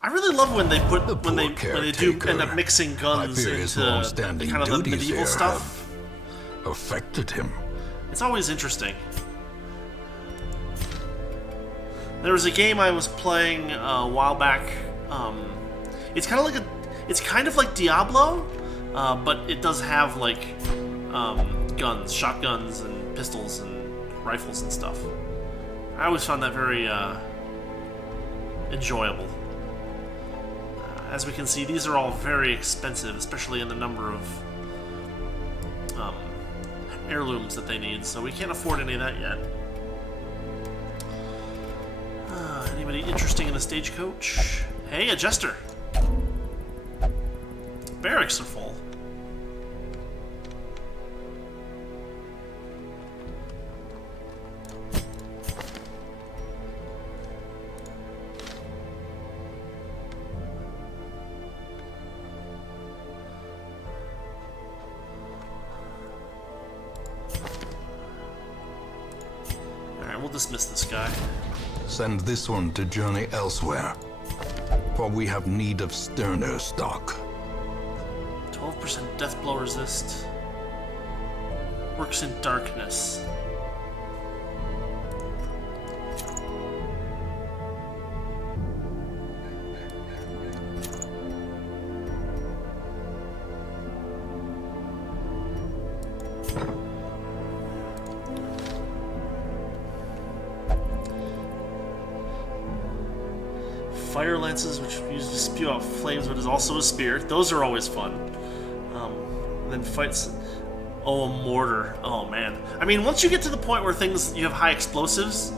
I really love when they put when they do end up mixing guns into kind of the medieval stuff. Affected him. It's always interesting. There was a game I was playing a while back. It's kind of like Diablo, but it does have like guns, shotguns, and pistols and rifles and stuff. I always found that very enjoyable. As we can see, these are all very expensive, especially in the number of heirlooms that they need, so we can't afford any of that yet. Anybody interesting in the stagecoach? Hey, a jester! Barracks are full. We'll dismiss this guy. Send this one to journey elsewhere, for we have need of sterner stock. 12% death blow resist. Works in darkness. Fire lances, which use to spew out flames, but is also a spear. Those are always fun. Then fights. Oh, a mortar. Oh man. I mean, once you get to the point where you have high explosives,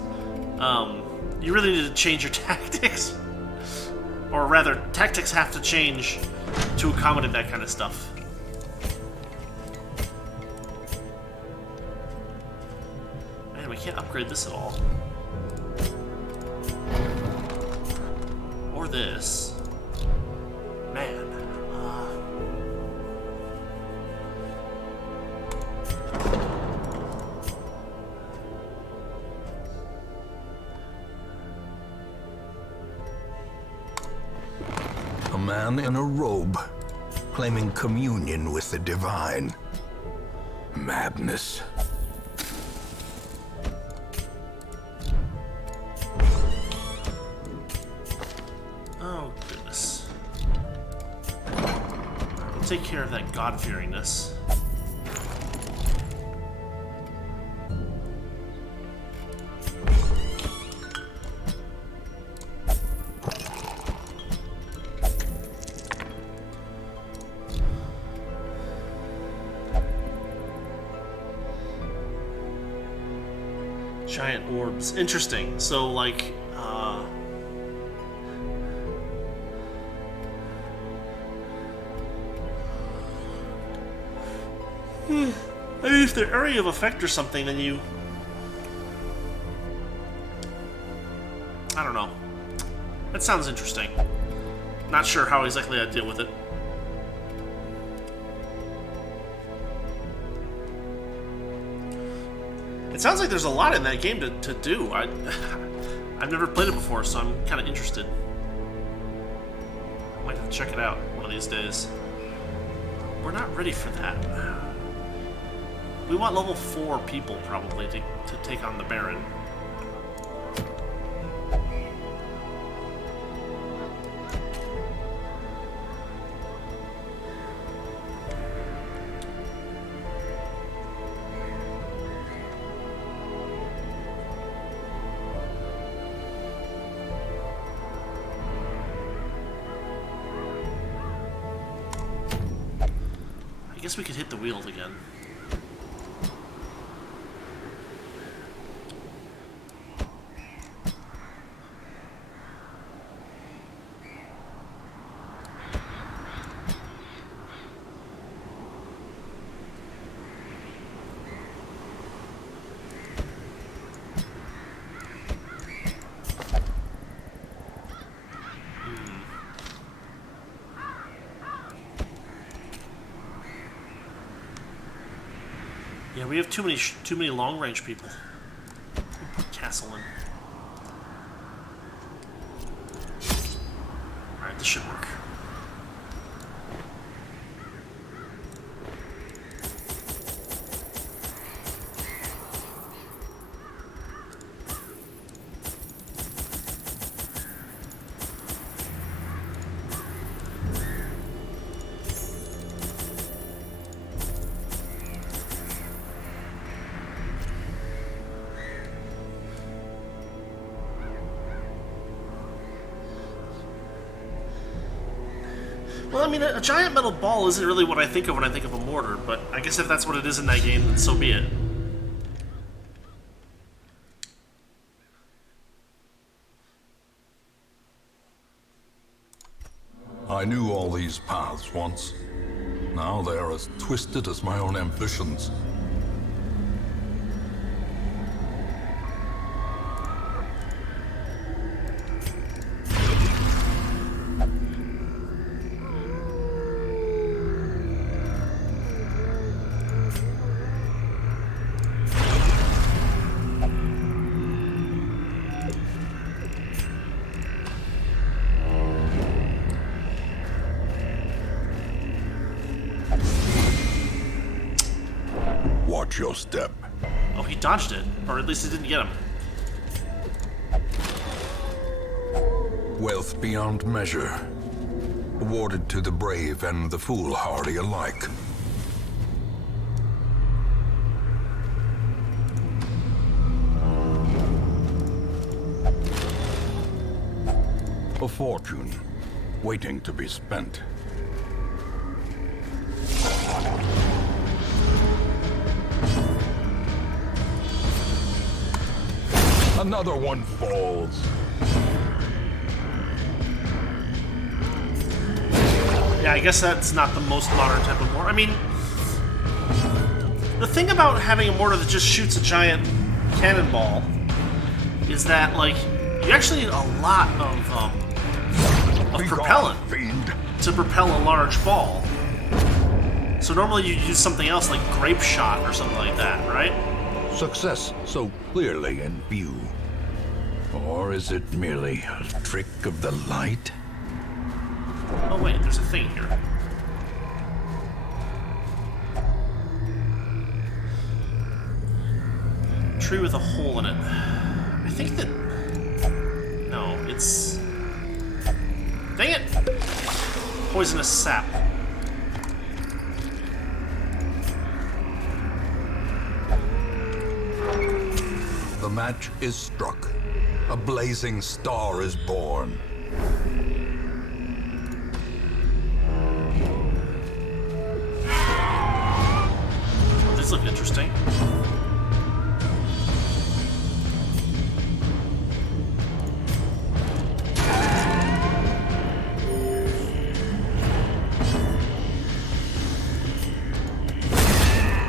you really need to change your tactics, or rather, tactics have to change to accommodate that kind of stuff. upgrade this at all. Or this. Man. A man in a robe, claiming communion with the divine. Madness. Oh, goodness. We'll take care of that God-fearingness. Giant orbs. Interesting. So, like, I mean, if they're area of effect or something, then you... I don't know. That sounds interesting. Not sure how exactly I'd deal with it. It sounds like there's a lot in that game to do. I've never played it before, so I'm kind of interested. I might have to check it out one of these days. We're not ready for that. We want level 4 people, probably, to take on the Baron. I guess we could hit the wheel again. Yeah, we have too many long-range people. Put Castle in. All right, this should work. Well, I mean, a giant metal ball isn't really what I think of when I think of a mortar, but I guess if that's what it is in that game, then so be it. I knew all these paths once. Now they are as twisted as my own ambitions. Watch your step. Oh, he dodged it. Or at least it didn't get him. Wealth beyond measure, awarded to the brave and the foolhardy alike. A fortune, waiting to be spent. Another one falls. Yeah, I guess that's not the most modern type of mortar. I mean, the thing about having a mortar that just shoots a giant cannonball is that, like, you actually need a lot of propellant to propel a large ball. So normally you use something else like grape shot or something like that, right? Success so clearly in view. Or is it merely a trick of the light? Oh wait, there's a thing here. Tree with a hole in it. I think that... No, it's... Dang it! Poisonous sap. The match is struck. A blazing star is born. These look interesting.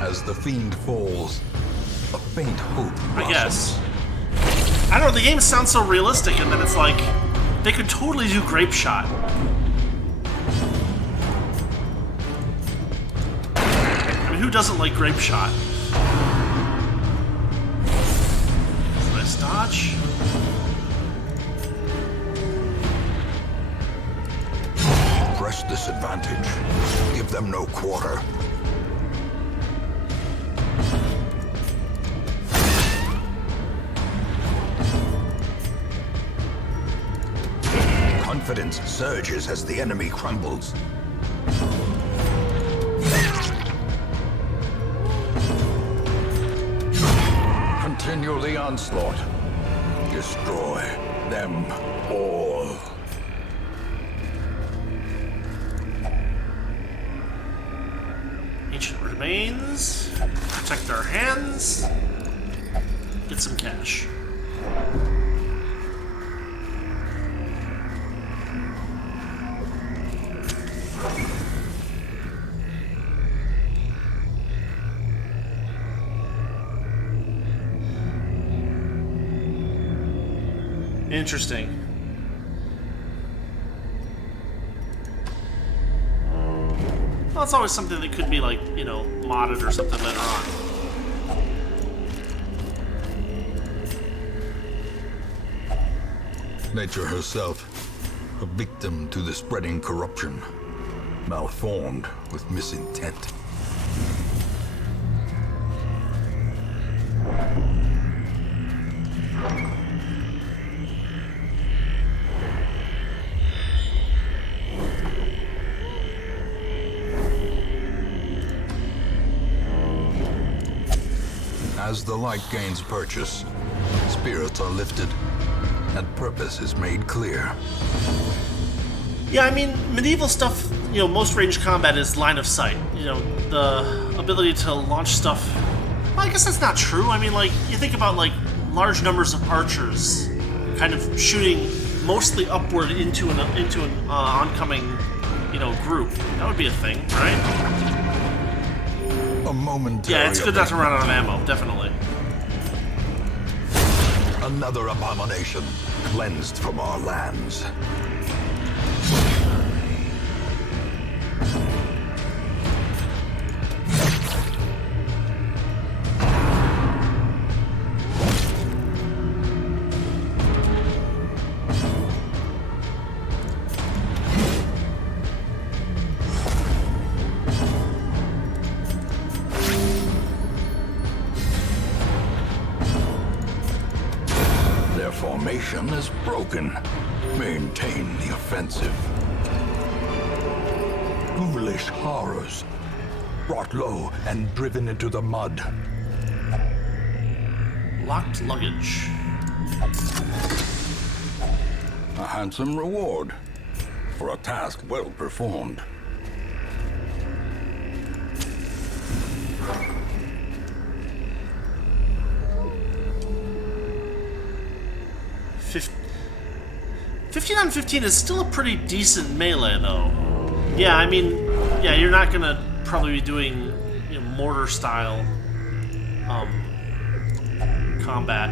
As the fiend falls, a faint hope I blossoms. guess. I don't know, the game sounds so realistic, and then it's like, they could totally do grape shot. I mean, who doesn't like grape shot? Nice dodge. Press this advantage. Give them no quarter. Confidence surges as the enemy crumbles. Continue the onslaught. Destroy them all. Ancient remains. Protect our hands. Get some cash. Interesting. Well, it's always something that could be, like, you know, modded or something later on. Nature herself, a victim to the spreading corruption, malformed with misintent. As the light gains purchase, spirits are lifted, and purpose is made clear. Yeah, I mean, medieval stuff, you know, most ranged combat is line of sight. You know, the ability to launch stuff. Well, I guess that's not true. I mean, like, you think about, like, large numbers of archers kind of shooting mostly upward into an oncoming, you know, group. That would be a thing, right? A momentary Yeah, it's good not to run out of ammo, definitely. Another abomination cleansed from our lands. Their formation is broken. Maintain the offensive. Ghoulish horrors, brought low and driven into the mud. Locked luggage. A handsome reward for a task well performed. Fif 15 on 15 is still a pretty decent melee, though. Yeah, I mean, yeah, you're not gonna probably be doing, you know, mortar style combat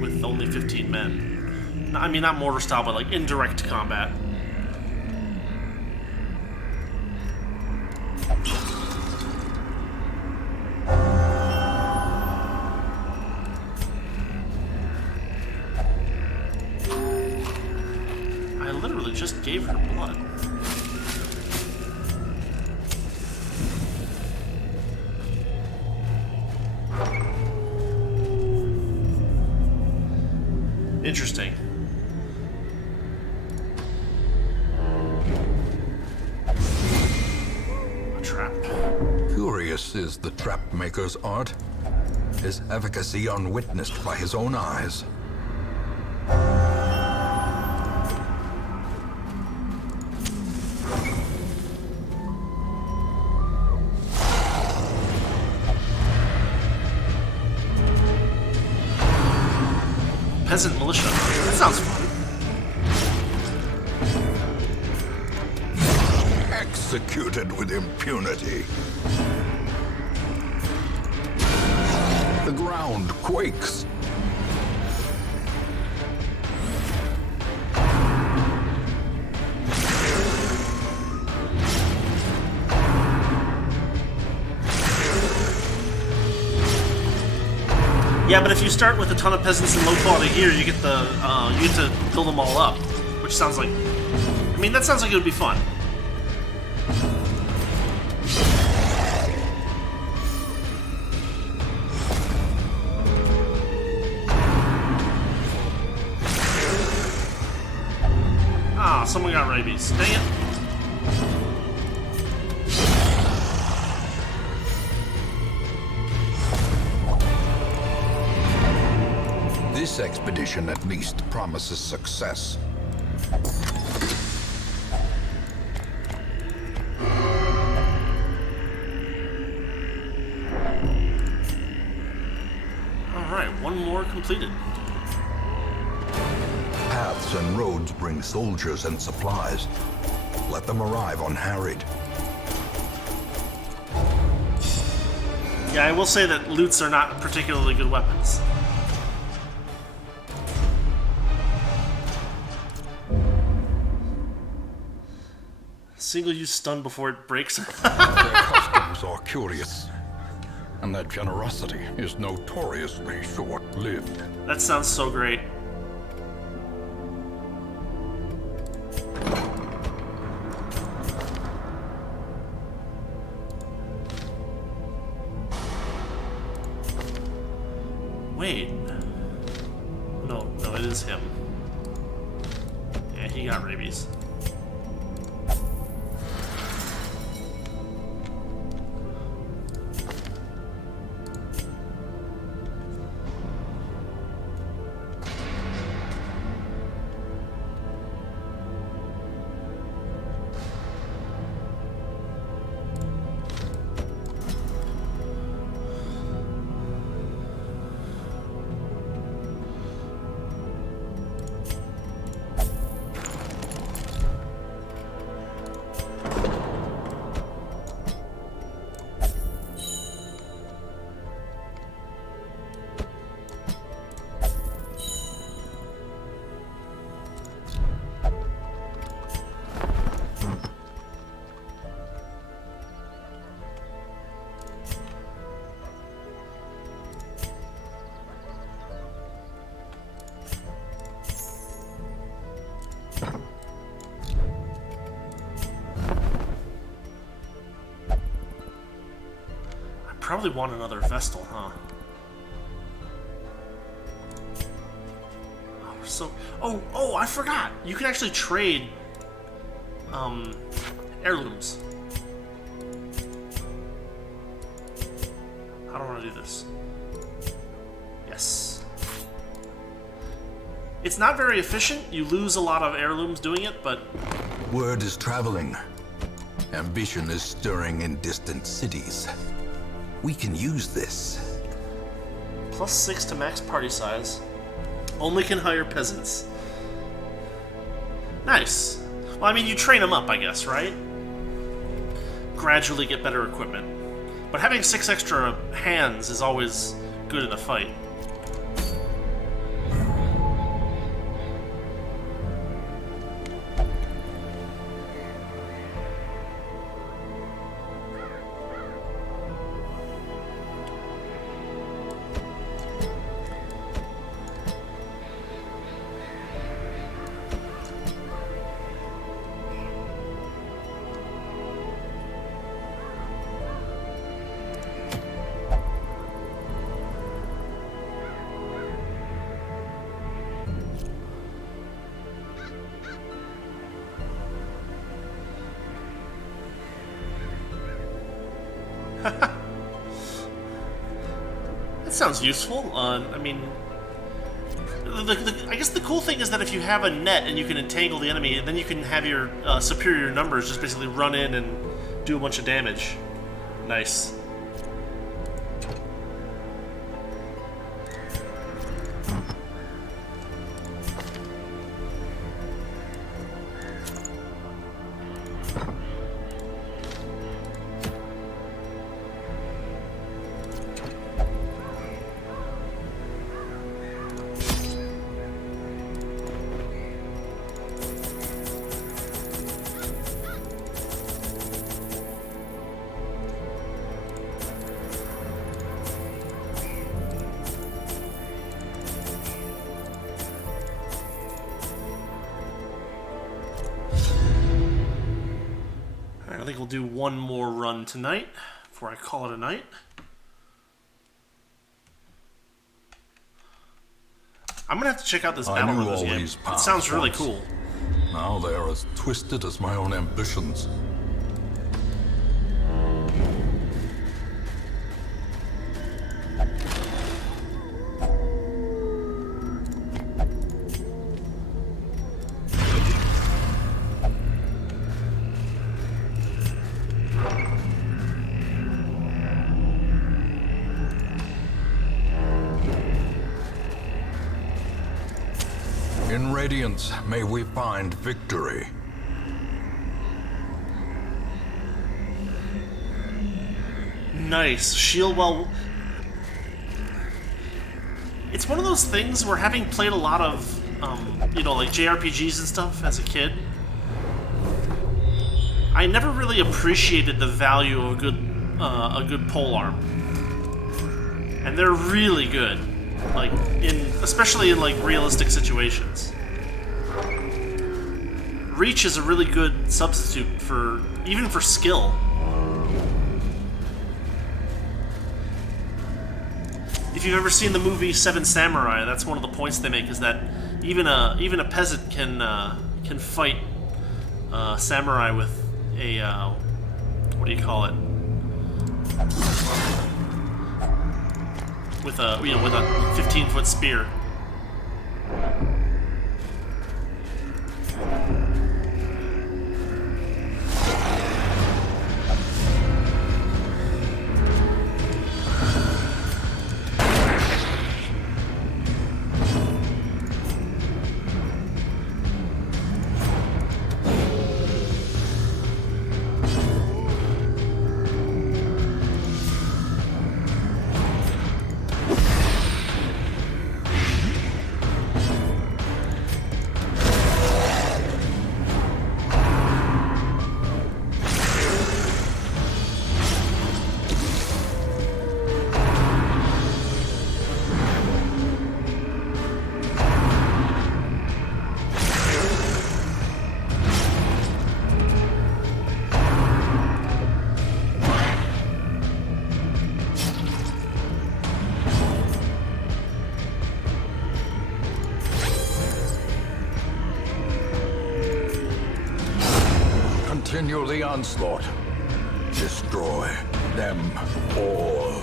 with only 15 men. I mean, not mortar style, but like indirect combat. I literally just gave her blood. Interesting. A trap. Curious is the trap maker's art. His efficacy unwitnessed by his own eyes. Peasant militia. That sounds fun. Executed with impunity. The ground quakes. Yeah, but if you start with a ton of peasants and low quality gear, you get to build them all up, which sounds like, I mean, that sounds like it would be fun. Ah, someone got rabies. Dang it. This expedition at least promises success. Alright, one more completed. Paths and roads bring soldiers and supplies. Let them arrive unharried. Yeah, I will say that loots are not particularly good weapons. Single-use stun before it breaks. Their customs are curious, and their generosity is notoriously short-lived. That sounds so great. Wait. No, it is him. Yeah, he got rabies. Probably want another Vestal, huh? Oh, I forgot! You can actually trade, heirlooms. How do I want to do this? Yes. It's not very efficient. You lose a lot of heirlooms doing it, but... Word is traveling. Ambition is stirring in distant cities. We can use this. +6 to max party size. Only can hire peasants. Nice. Well, I mean, you train them up, I guess, right? Gradually get better equipment. But having 6 extra hands is always good in a fight. That sounds useful. I mean, I guess the cool thing is that if you have a net and you can entangle the enemy, then you can have your superior numbers just basically run in and do a bunch of damage. Nice. I think we'll do one more run tonight before I call it a night. I'm gonna have to check out this Battle Brothers game. It sounds really cool. Now they are as twisted as my own ambitions. In Radiance, may we find victory. Nice. Shield well. It's one of those things where, having played a lot of, you know, like JRPGs and stuff as a kid, I never really appreciated the value of a good polearm. And they're really good. Like, especially in like realistic situations. Reach is a really good substitute for, even for skill. If you've ever seen the movie Seven Samurai, that's one of the points they make, is that even a peasant can fight samurai with a what do you call it? With a 15-foot spear. Continue the onslaught. Destroy them all.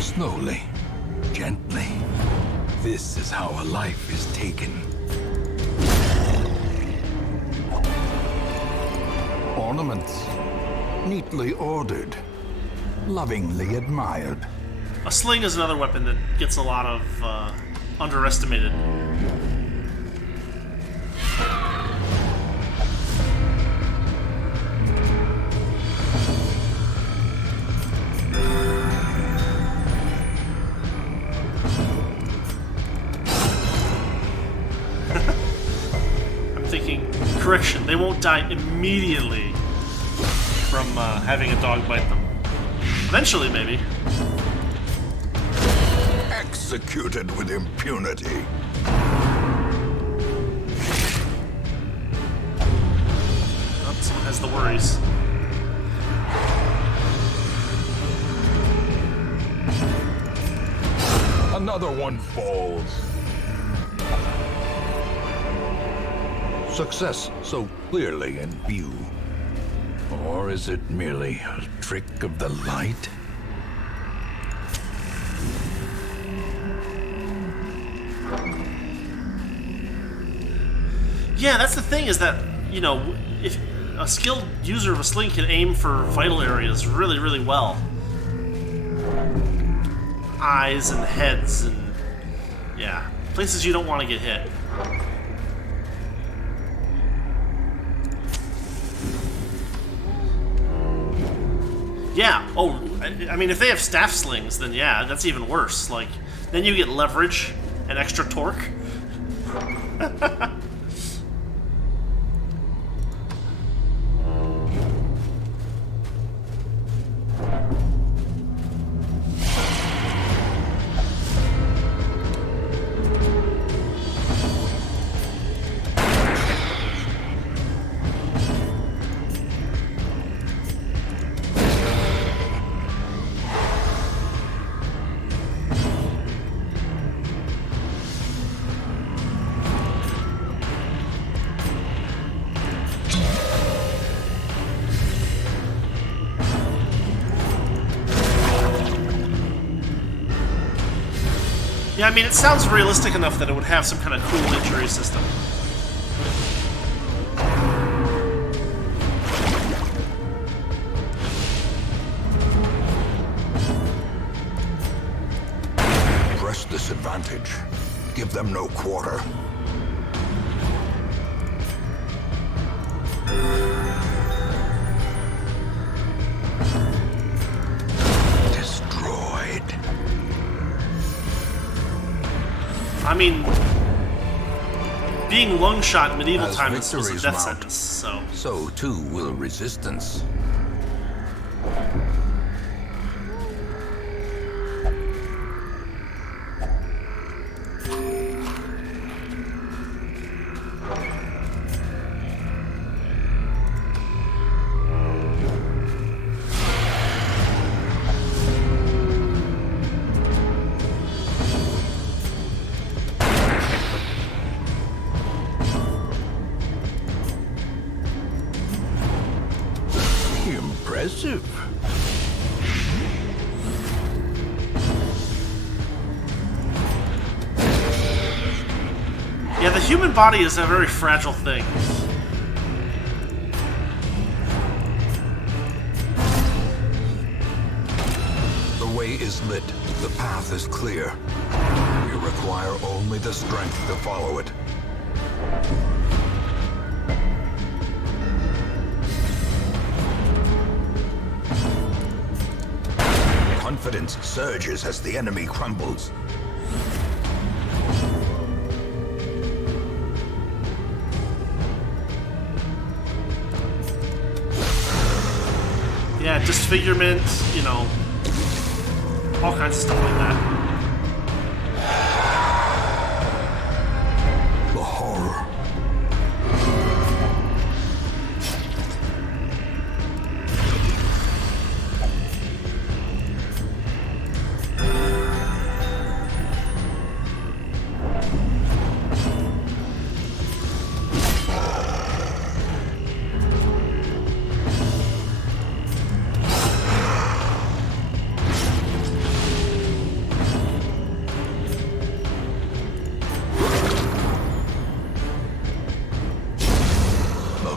Slowly, gently. This is how a life is taken. Ornaments, neatly ordered, lovingly admired. A sling is another weapon that gets a lot of underestimated. I'm thinking, correction, they won't die immediately from having a dog bite them. Eventually, maybe. Executed with impunity. Oh, someone has the worries. Another one falls. Success so clearly in view. Or is it merely a trick of the light? Yeah, that's the thing, is that, you know, if a skilled user of a sling can aim for vital areas really, really well. Eyes and heads and, yeah, places you don't want to get hit. Yeah, oh, I mean, if they have staff slings, then yeah, that's even worse. Like, then you get leverage and extra torque. Yeah, I mean, it sounds realistic enough that it would have some kind of cool injury system. Press this advantage. Give them no quarter. Destroyed. I mean, being lung shot in medieval As times was a victories death mount, sentence, so... So too will resistance. Impressive. Yeah, the human body is a very fragile thing. The way is lit. The path is clear. We require only the strength to follow it. Confidence surges as the enemy crumbles. Yeah, disfigurement, you know, all kinds of stuff like that. The horror.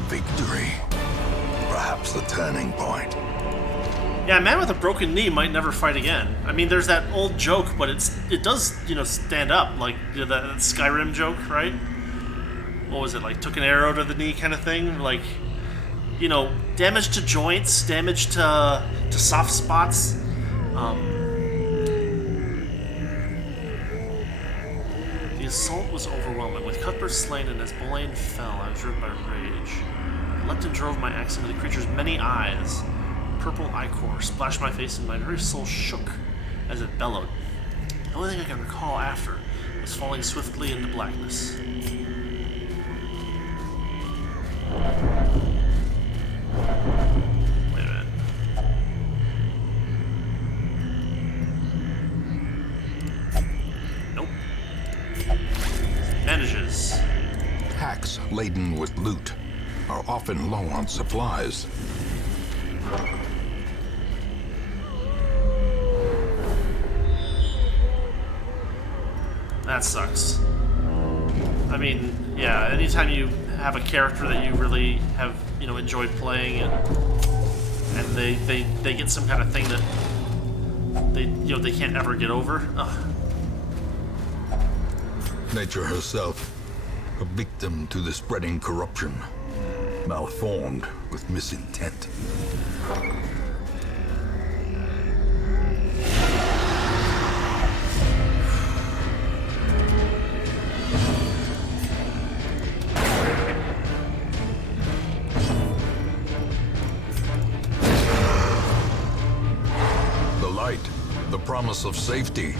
Victory. Perhaps the turning point. Yeah, a man with a broken knee might never fight again. I mean, there's that old joke, but it does, you know, stand up. Like, you know, that Skyrim joke, right? What was it, like, took an arrow to the knee kind of thing? Like, you know, damage to joints, damage to soft spots. The assault was overwhelming. With Cuthbert slain and as Boleyn fell, I was driven by rage. I leapt and drove my axe into the creature's many eyes. Purple ichor splashed my face and my very soul shook as it bellowed. The only thing I can recall after was falling swiftly into blackness. Wait a minute. laden with loot are often low on supplies. That sucks. I mean, yeah, anytime you have a character that you really have, you know, enjoyed playing and they get some kind of thing that they can't ever get over. Ugh. Nature herself, a victim to the spreading corruption, malformed with misintent. The light, the promise of safety.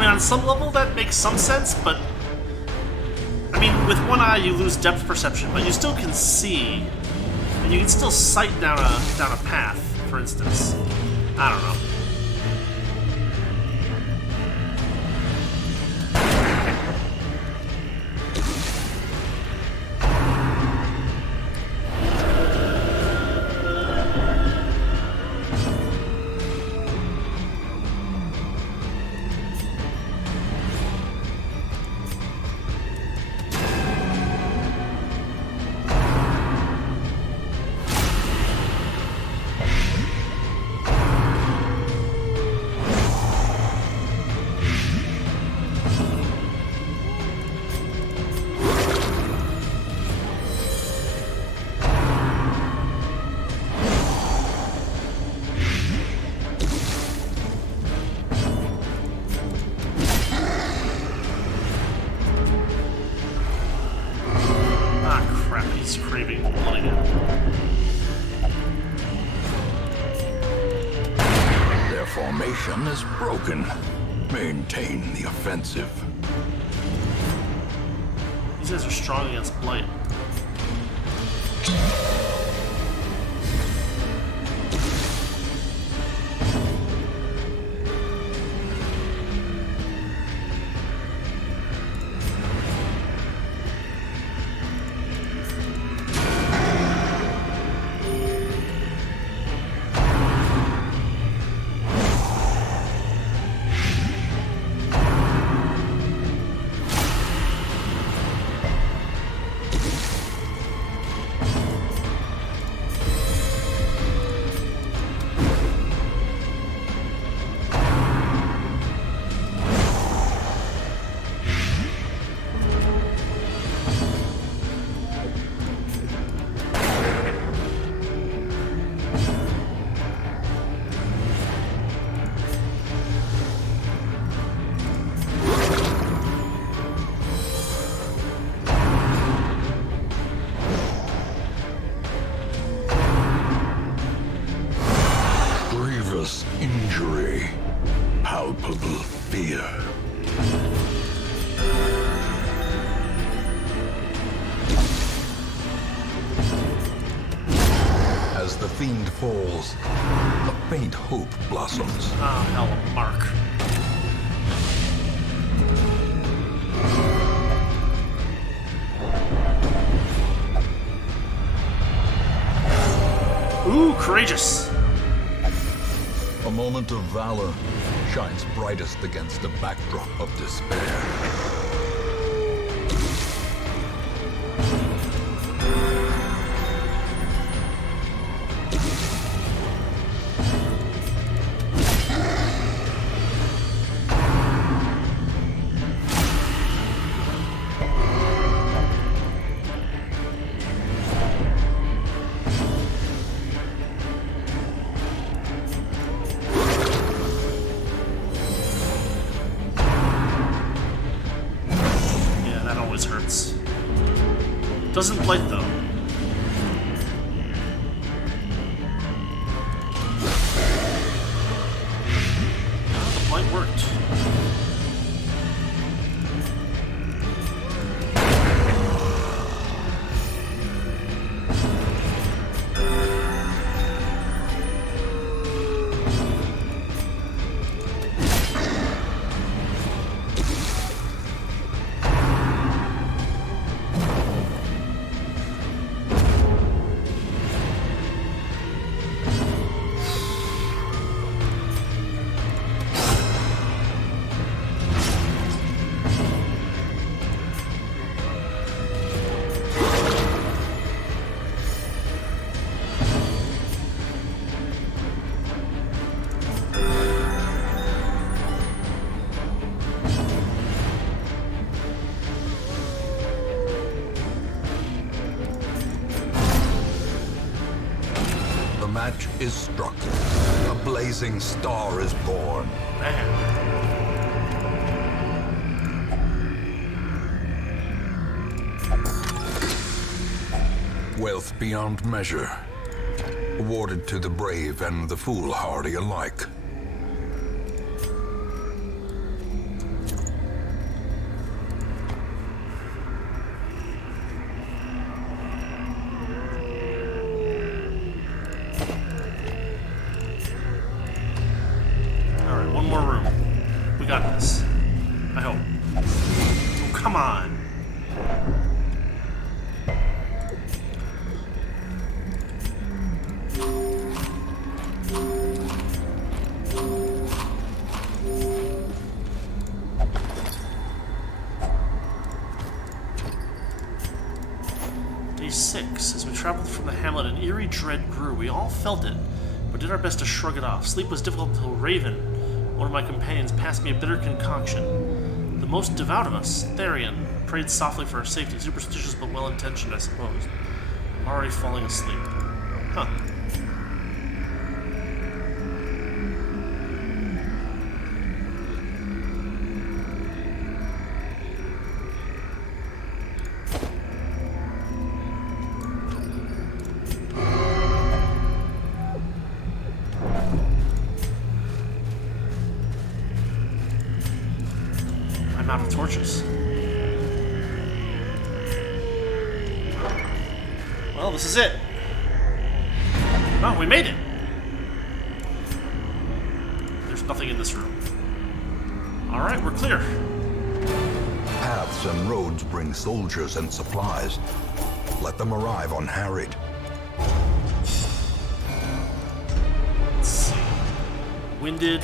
On some level that makes some sense, but I mean, with one eye you lose depth perception, but you still can see, and you can still sight down a path, for instance. I don't know. Formation is broken. Maintain the offensive. These guys are strong against blight. Injury, palpable fear. As the fiend falls, a faint hope blossoms. Ah, hell, Mark. Ooh, courageous. A moment of valor shines brightest against the backdrop of despair. Hurts. Doesn't blight though. The blight worked. The match is struck. A blazing star is born. Wealth beyond measure, awarded to the brave and the foolhardy alike. Alright, one more room. We got this. I hope. Oh, come on. Day 6. As we traveled from the hamlet, an eerie dread grew. We all felt it, but did our best to shrug it off. Sleep was difficult until Raven, one of my companions, passed me a bitter concoction. The most devout of us, Therion, prayed softly for our safety. Superstitious but well-intentioned, I suppose. I'm already falling asleep. Huh. I'm out of torches. Well, this is it. Oh, we made it. There's nothing in this room. Alright, we're clear. Paths and roads bring soldiers and supplies. Let them arrive unharried. Let's see. Winded.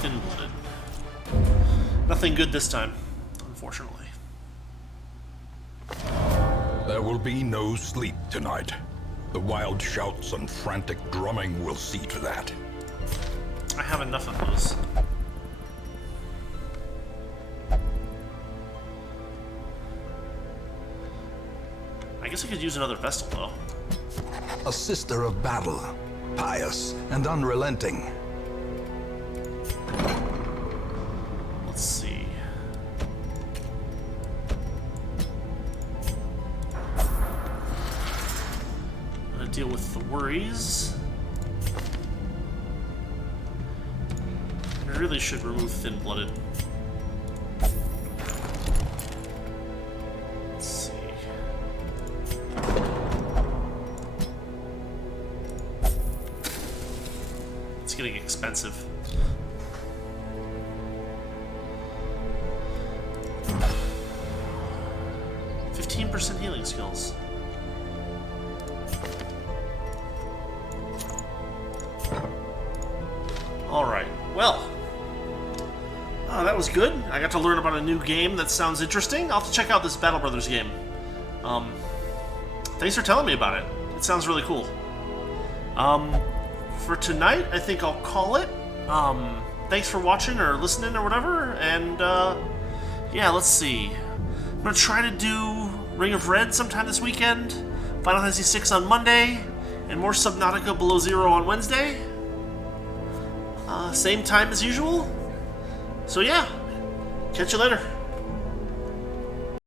Thin-blooded. Nothing good this time, unfortunately. There will be no sleep tonight. The wild shouts and frantic drumming will see to that. I have enough of those. I guess I could use another Vestal, though. A sister of battle, pious and unrelenting. Let's see. I'm gonna deal with the worries. I really should remove Thin-Blooded. Let's see. It's getting expensive. % healing skills. was good. I got to learn about a new game that sounds interesting. I'll have to check out this Battle Brothers game. Thanks for telling me about it. It sounds really cool. For tonight, I think I'll call it. Thanks for watching or listening or whatever, and yeah, let's see. I'm gonna try to do Ring of Red sometime this weekend, Final Fantasy VI on Monday, and more Subnautica Below Zero on Wednesday. Same time as usual. So yeah, catch you later.